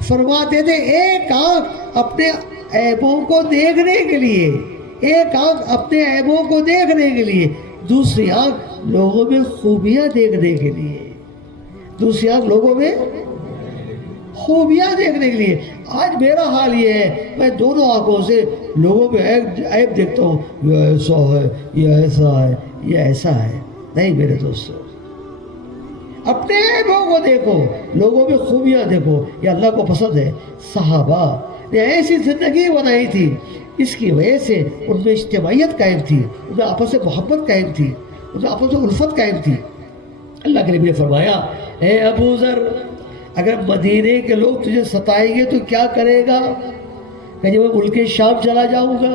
فرماتے تھے ایک آنکھ اپنے عیبوں کو دیکھنے کے لیے, ایک آنکھ اپنے عیبوں کو دیکھنے کے لیے, دوسری آنکھ لوگوں میں خوبیاں دیکھنے کے لیے, دوسری آنکھ لوگوں میں خوبیاں دیکھنے کے لیے. آج میرا حال یہ ہے, میں دونوں آنکھوں سے لوگوں میں عیب دیکھتا ہوں, یہ ایسا ہے, یہ ایسا ہے, یہ ایسا ہے. نہیں میرے دوستو, اپنے عیبوں کو دیکھو, لوگوں میں خوبیاں دیکھو, یہ اللہ کو پسند ہے. صحابہ نے ایسی زندگی بنائی تھی, اس کی وجہ سے ان میں اجتماعیت قائم تھی, ان میں آپس میں محبت قائم تھی, ان میں آپس میں الفت قائم تھی. اللہ کے نبی نے فرمایا اے ابو ذر اگر مدینے کے لوگ تجھے ستائیں گے تو کیا کرے گا؟ کہ میں ملک شام چلا جاؤں گا.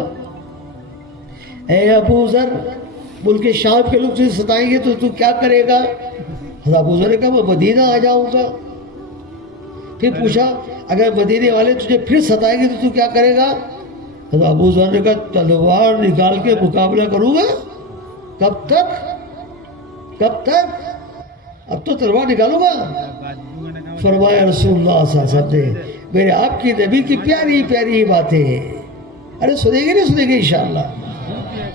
اے ابو ذر ملک شام کے لوگ تجھے ستائیں گے تو کیا کرے گا؟ حضرت ابو ذر نے کہا میں مدینہ آ جاؤں گا. پھر پوچھا اگر مدینے والے تجھے پھر ستائیں گے تو کیا کرے گا؟ حضرت ابو ذر نے کہا تلوار نکال کے مقابلہ کروں گا. کب تک؟ اب تو تلوار نکالوں گا. فرمایا رسول اللہ صلی اللہ علیہ وسلم نے میرے آپ کی نبی کی پیاری پیاری باتیں, ارے سنیں گے نہیں سنیں گے انشاءاللہ.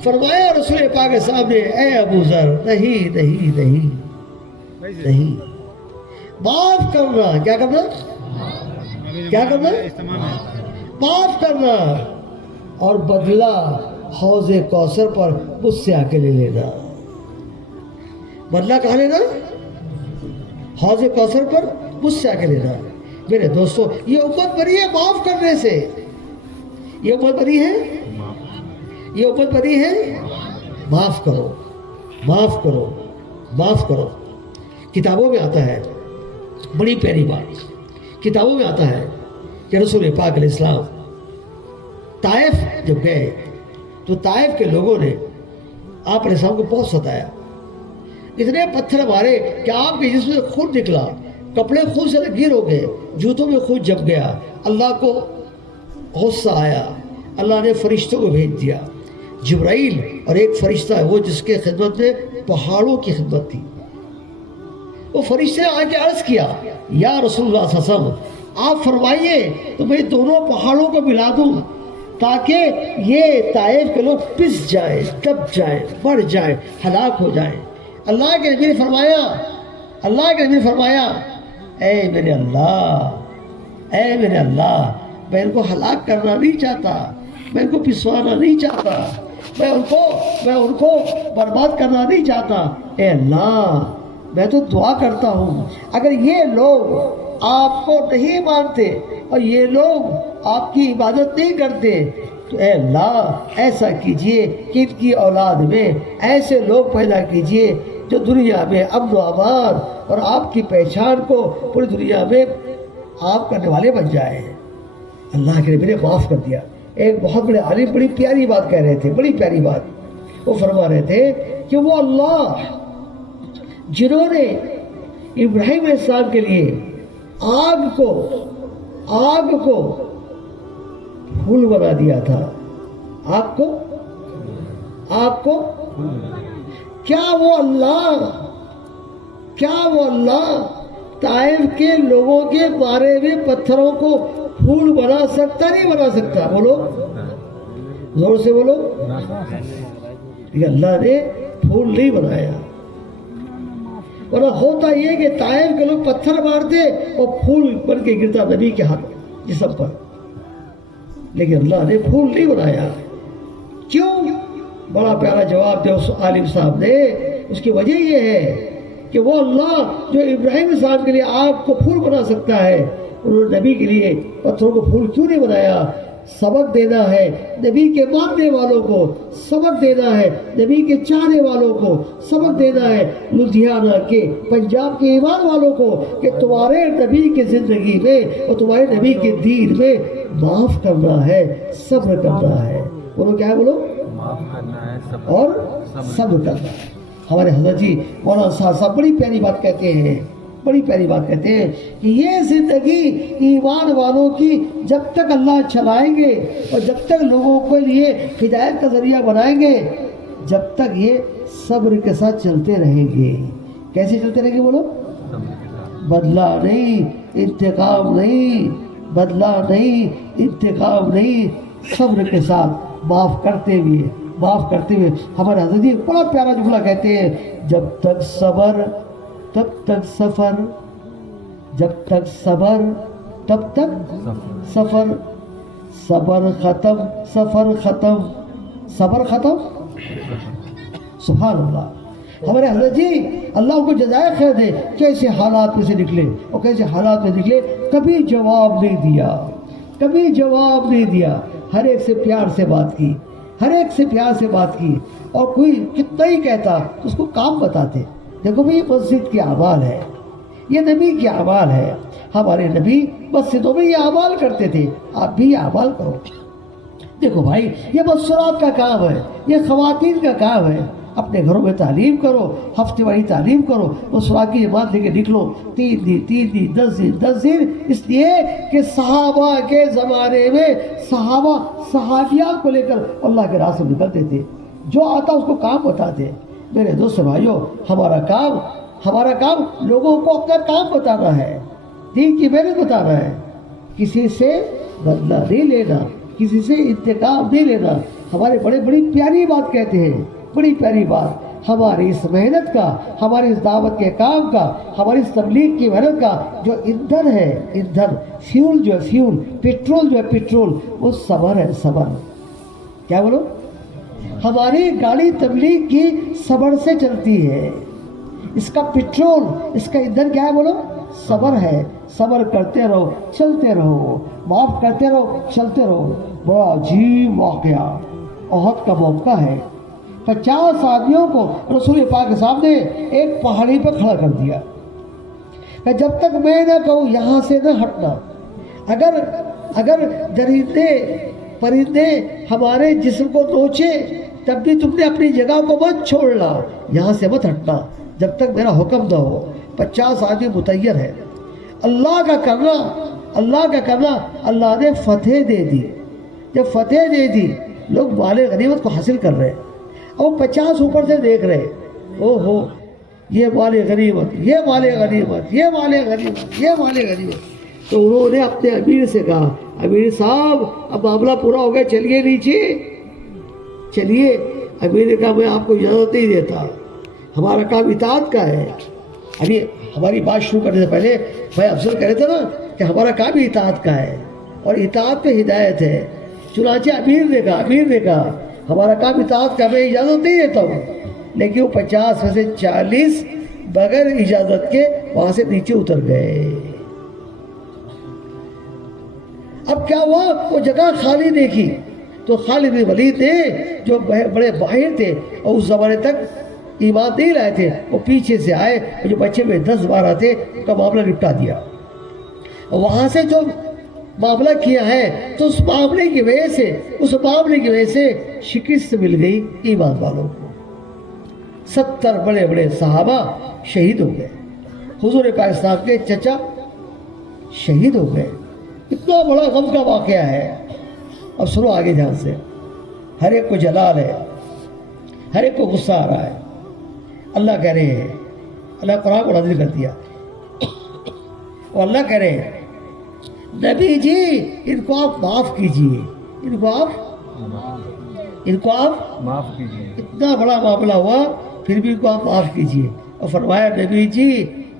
فرمایا رسول پاک کے سامنے اے ابو ذر نہیں, معاف کرنا. کیا کرنا؟ معاف کرنا, اور بدلہ حوض کوثر پر مجھ سے آ کے لے لینا. بدلہ کہاں لینا؟ حوض کوثر پر مجھ سے آ کے لینا. میرے دوستو یہ امت بنی ہے معاف کرنے سے, یہ امت بنی ہے معاف کرو. کتابوں میں آتا ہے, بڑی پیاری بات, کتابوں میں آتا ہے کہ رسول پاک علیہ السلام طائف جب گئے تو طائف کے لوگوں نے آپ علیہ السلام کو بہت ستایا, اتنے پتھر مارے کہ آپ کے جسم سے خون نکلا, کپڑے خون سے گیر ہو گئے, جوتوں میں خون جم گیا. اللہ کو غصہ آیا, اللہ نے فرشتوں کو بھیج دیا. جبرائیل اور ایک فرشتہ ہے وہ جس کے خدمت میں پہاڑوں کی خدمت تھی, وہ فرشتے نے آ کے عرض کیا یا رسول اللہ صلی اللہ علیہ وسلم آپ فرمائیے تو میں دونوں پہاڑوں کو ملا دوں تاکہ یہ طائف کے لوگ پس جائیں، دب جائیں، مر جائیں، ہلاک ہو جائیں۔ اللہ کے نبی نے فرمایا، اللہ کے نبی نے فرمایا، اے میرے اللہ، اے میرے اللہ، میں ان کو ہلاک کرنا نہیں چاہتا، میں ان کو پسوانا نہیں چاہتا، میں ان کو برباد کرنا نہیں چاہتا۔ اے اللہ، میں تو دعا کرتا ہوں اگر یہ لوگ آپ کو نہیں مانتے اور یہ لوگ آپ کی عبادت نہیں کرتے تو اے اللہ ایسا کیجئے کہ ان کی اولاد میں ایسے لوگ پیدا کیجئے جو دنیا میں امن و امان اور آپ کی پہچان کو پوری دنیا میں آپ کرنے والے بن جائیں۔ اللہ کے نبی نے معاف کر دیا۔ ایک بہت بڑے عالم بڑی پیاری بات کہہ رہے تھے، بڑی پیاری بات۔ وہ فرما رہے تھے کہ وہ اللہ جنہوں نے ابراہیم علیہ السلام کے لیے آگ کو پھول بنا دیا تھا، آگ کو کیا وہ اللہ طائف کے لوگوں کے مارے ہوئے پتھروں کو پھول بنا سکتا نہیں بنا سکتا؟ بولو زور سے بولو۔ یہ اللہ نے پھول نہیں بنایا، ورنہ ہوتا یہ کہ طائف کے لوگ پتھر مارتے اور پھول بن کے گرتا نبی کے ہاتھ جسم پر، لیکن اللہ نے پھول نہیں بنایا۔ کیوں؟ بڑا پیارا جواب دیا اس عالم صاحب نے۔ اس کی وجہ یہ ہے کہ وہ اللہ جو ابراہیم صاحب کے لیے آگ کو پھول بنا سکتا ہے، انہوں نے نبی کے لیے پتھروں کو پھول کیوں نہیں بنایا؟ سبق دینا ہے نبی کے ماننے والوں کو، سبق دینا ہے نبی کے چاہنے والوں کو، سبق دینا ہے لدھیانہ کے، پنجاب کے ایمان والوں کو کہ تمہارے نبی کی زندگی میں اور تمہارے نبی کے دین میں معاف کرنا ہے، صبر کرنا ہے۔ بولو کیا ہے؟ بولو معاف کرنا ہے اور صبر کرنا ہے۔ ہمارے حضرت جی مولانا صاحب بڑی پیاری بات کہتے ہیں، بڑی پیاری بات کہتے ہیں کہ یہ زندگی ایمان والوں کی جب تک اللہ چلائیں گے اور جب تک لوگوں کے لیے ہدایت کا ذریعہ بنائیں گے، جب تک یہ صبر کے ساتھ چلتے رہیں گے۔ کیسے چلتے رہیں گے؟ بولو بدلہ نہیں، انتقام نہیں، بدلہ نہیں، انتقام نہیں، صبر کے ساتھ معاف کرتے ہوئے۔ ہمارے حضرت جی بڑا پیارا جملہ کہتے ہیں، جب تک صبر تب تک سفر، جب تک صبر تب تک سفر، صبر ختم سفر ختم، صبر ختم۔ سبحان اللہ۔ ہمارے حضرت جی اللہ کو جزائے خیر دے، کیسے حالات میں سے نکلے اور کیسے حالات میں نکلے، کبھی جواب نہیں دیا، ہر ایک سے پیار سے بات کی، اور کوئی کتنا ہی کہتا تو اس کو کام بتاتے۔ دیکھو بھئی یہ مسجد کی اعمال ہے، یہ نبی کی اعمال ہے، ہمارے نبی مسجدوں میں یہ اعمال کرتے تھے، آپ بھی یہ اعمال کرو۔ دیکھو بھائی یہ مسورات کا کام ہے، یہ خواتین کا کام ہے، اپنے گھروں میں تعلیم کرو، ہفتے واری تعلیم کرو، مسورات کی جماعت لے کے نکلو، 3 دن 10 دن، اس لیے کہ صحابہ کے زمانے میں صحابیات کو لے کر اللہ کے راستے نکلتے تھے، جو آتا اس کو کام بتاتے۔ میرے دوست بھائیوں، ہمارا کام لوگوں کو اپنا کام بتانا ہے، دین کی محنت بتانا ہے، کسی سے بدلہ نہیں لینا، کسی سے انتقام نہیں لینا۔ ہمارے بڑی پیاری بات کہتے ہیں، بڑی پیاری بات، ہماری اس محنت کا، ہماری اس دعوت کے کام کا، ہماری اس تبلیغ کی محنت کا جو ایندھن ہے، فیول جو ہے فیول، پیٹرول جو ہے پیٹرول، وہ صبر ہے، صبر۔ کیا بولو؟ ہماری گاڑی تبلیغ کی صبر سے چلتی ہے، اس کا پیٹرول، اس کا ایندھن کیا ہے؟ بولو صبر ہے۔ صبر کرتے رہو، چلتے رہو، معاف کرتے رہو، چلتے رہو۔ بڑا عجیب واقعہ احد کا موقع ہے۔ 50 آدمیوں کو رسول پاک کے سامنے ایک پہاڑی پہ کھڑا کر دیا کہ جب تک میں نہ کہوں یہاں سے نہ ہٹنا، اگر درندے پرندے ہمارے جسم کو نوچے تب بھی تم نے اپنی جگہ کو مت چھوڑنا، یہاں سے مت ہٹنا جب تک میرا حکم نہ ہو۔ 50 آدمی متعین ہے، اللہ کا کرنا، اللہ نے فتح دے دی۔ جب فتح دے دی، لوگ مال غنیمت کو حاصل کر رہے، اور 50 اوپر سے دیکھ رہے، یہ مال غنیمت، یہ مال غنیمت، یہ مال غنیمت، یہ مال غنیمت۔ تو انہوں نے اپنے امیر سے کہا امیر صاحب اب معاملہ پورا ہو گیا, چلیے نیچے چلیے. امیر نے کہا میں آپ کو اجازت نہیں دیتا, ہمارا کام اطاعت کا ہے. ابھی ہماری بات شروع کرنے سے پہلے بھائی افضل کہہ رہے تھے نا کہ ہمارا کام ہی اطاعت کا ہے اور اطاعت پہ ہدایت ہے. چنانچہ امیر نے کہا ہمارا کام اطاعت کا, میں اجازت نہیں دیتا ہوں. لیکن وہ 50 میں سے 40 بغیر اجازت کے وہاں سے نیچے اتر گئے. اب کیا ہوا, وہ جگہ خالی دیکھی تو خالد بن ولید نے جو بڑے ماہر تھے اور اس زمانے تک ایمان نہیں لائے تھے, وہ پیچھے سے آئے اور جو بچے میں 10-12 تھے کا معاملہ نپٹا دیا. اور وہاں سے جو معاملہ کیا ہے تو اس معاملے کی وجہ سے شکست مل گئی ایمان والوں کو. 70 بڑے بڑے صحابہ شہید ہو گئے. حضور پاک صاحب کے چچا شہید ہو گئے. اتنا بڑا غم کا واقعہ ہے. اب سنو آگے دھیان سے. ہر ایک کو جلال ہے, ہر ایک کو غصہ آ رہا ہے. اللہ کہہ رہے ہیں, اللہ قرآن کو نازل کر دیا اور اللہ کہہ رہے ہیں نبی جی ان کو آپ معاف کیجئے, ان کو آپ معاف کیجیے. اتنا بڑا معاملہ ہوا پھر بھی ان کو آپ معاف کیجئے. اور فرمایا نبی جی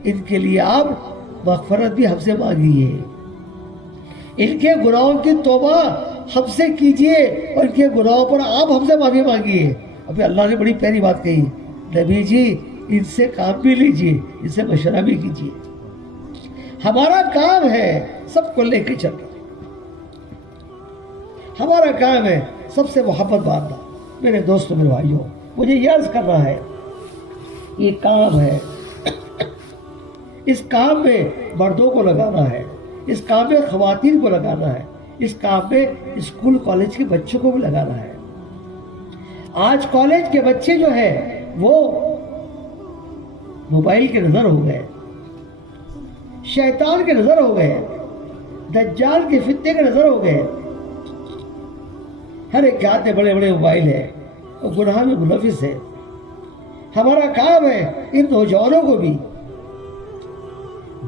ان کے لیے آپ مغفرت بھی ہم سے مانگیے, ان کے گناہوں کی توبہ ہم سے کیجئے اور ان کے گناہوں پر آپ ہم سے معافی مانگیے. ابھی اللہ نے بڑی پیاری بات کہی, نبی جی ان سے کام بھی لیجئے, ان سے مشورہ بھی کیجئے. ہمارا کام ہے سب کو لے کے چلنا, ہمارا کام ہے سب سے محبت بانٹنا. میرے دوستوں میرے بھائیوں, مجھے یہ عرض کرنا ہے یہ کام ہے, اس کام میں مردوں کو لگانا ہے, اس کام میں خواتین کو لگانا ہے, اس کام میں اسکول کالج کے بچوں کو بھی لگانا ہے. آج کالج کے بچے جو ہے وہ موبائل کے نظر ہو گئے, شیطان کے نظر ہو گئے, دجال کے فتنے کے نظر ہو گئے. ہر ایک کے ہاتھ میں بڑے بڑے موبائل ہے اور گناہ میں ملوث ہے. ہمارا کام ہے ان نوجوانوں کو بھی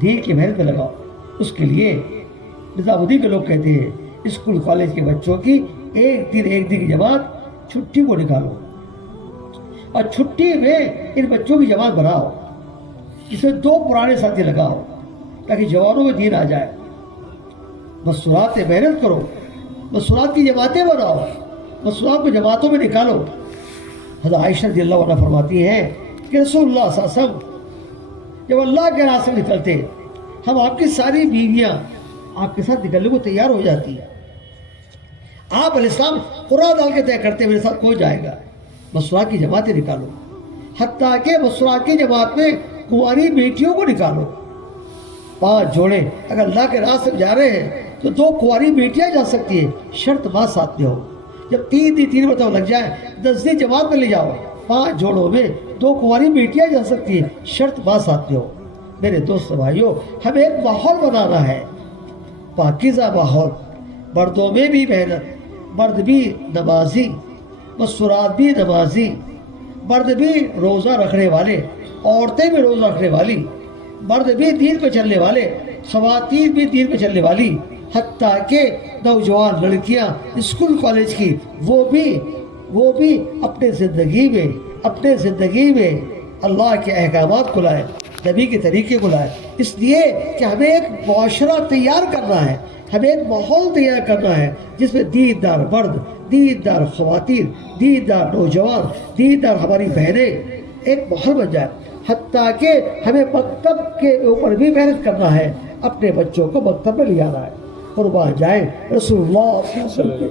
دین کی محنت میں لگاؤ. اس کے لیے نظام الدین کے لوگ کہتے ہیں اسکول کالج کے بچوں کی ایک دن کی جماعت چھٹی کو نکالو اور چھٹی میں ان بچوں کی جماعت بناؤ, جس میں 2 پرانے ساتھی لگاؤ تاکہ جوانوں میں دین آ جائے. مسورات میں محنت کرو, مسورات کی جماعتیں بناؤ, مسورات کو جماعتوں میں نکالو. حضرت عائشہ رضی اللہ عنہ فرماتی ہیں کہ رسول اللہ صلی اللہ علیہ وسلم جب اللہ کے راستے میں نکلتے ہم آپ کی ساری بیویاں آپ کے ساتھ نکلنے کو تیار ہو جاتی ہیں. آپ علیہ السلام قرآن ڈال کے طے کرتے میرے ساتھ کون جائے گا, مسورات کی جماعتیں نکالو. حتیٰ کہ مسورات کی جماعت میں کنواری بیٹیوں کو نکالو. 5 جوڑے اگر اللہ کے راستے میں جا رہے ہیں تو 2 کنواری بیٹیاں جا سکتی ہیں, شرط ماں ساتھ میں ہو. جب 3 مرتبہ لگ جائے 10 جماعت میں لے جاؤ. 5 جوڑوں میں 2 کنواری بیٹیاں جا سکتی ہیں, شرط ماں ساتھ میں ہو. میرے دوست بھائیوں, ہمیں ایک ماحول بنانا ہے, پاکیزہ ماحول. مردوں میں بھی محنت, مرد بھی نمازی, مسورات بھی نمازی, مرد بھی روزہ رکھنے والے, عورتیں بھی روزہ رکھنے والی, مرد بھی دین پہ چلنے والے, خواتین بھی دین پہ چلنے والی. حتیٰ کہ نوجوان لڑکیاں اسکول کالج کی وہ بھی اپنے زندگی میں اللہ کے احکامات کو لائے, نبی کے طریقے کو لائے. اس لیے کہ ہمیں ایک معاشرہ تیار کرنا ہے, ہمیں ایک ماحول تیار کرنا ہے جس میں دیندار مرد, دیندار خواتین, دیندار نوجوان, دیندار ہماری بہنیں ایک ماحول بن جائے. حتیٰ کہ ہمیں مکتب کے اوپر بھی محنت کرنا ہے, اپنے بچوں کو مکتب میں لے جانا ہے. قربان جائیں رسول اللہ صلی اللہ علیہ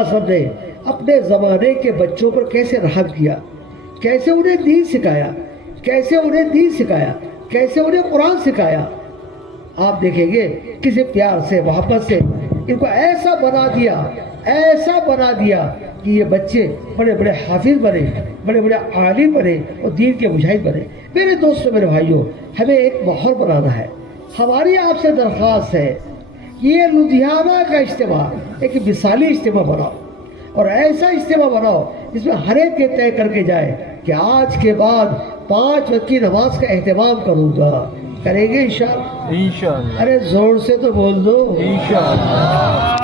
وسلم نے اپنے زمانے کے بچوں پر کیسے رحم کیا, کیسے انہیں دین سکھایا, کیسے انہیں قرآن سکھایا. آپ دیکھیں گے کسی پیار سے محبت سے ان کو ایسا بنا دیا کہ یہ بچے بڑے بڑے حافظ بنے, بڑے بڑے عالم بنے اور دین کے مجاہد بنے. میرے دوستوں میرے بھائیوں, ہمیں ایک ماحول بنانا ہے. ہماری آپ سے درخواست ہے یہ لدھیانہ کا اجتماع ایک مثالی اجتماع بناؤ, اور ایسا اجتماع بناؤ جس میں ہر ایک کے طے کر کے جائے کہ آج کے بعد 5 وقت کی نماز کا اہتمام کروں گا. کریں گے انشاءاللہ؟ انشاءاللہ. ارے زور سے تو بول دو. انشاءاللہ.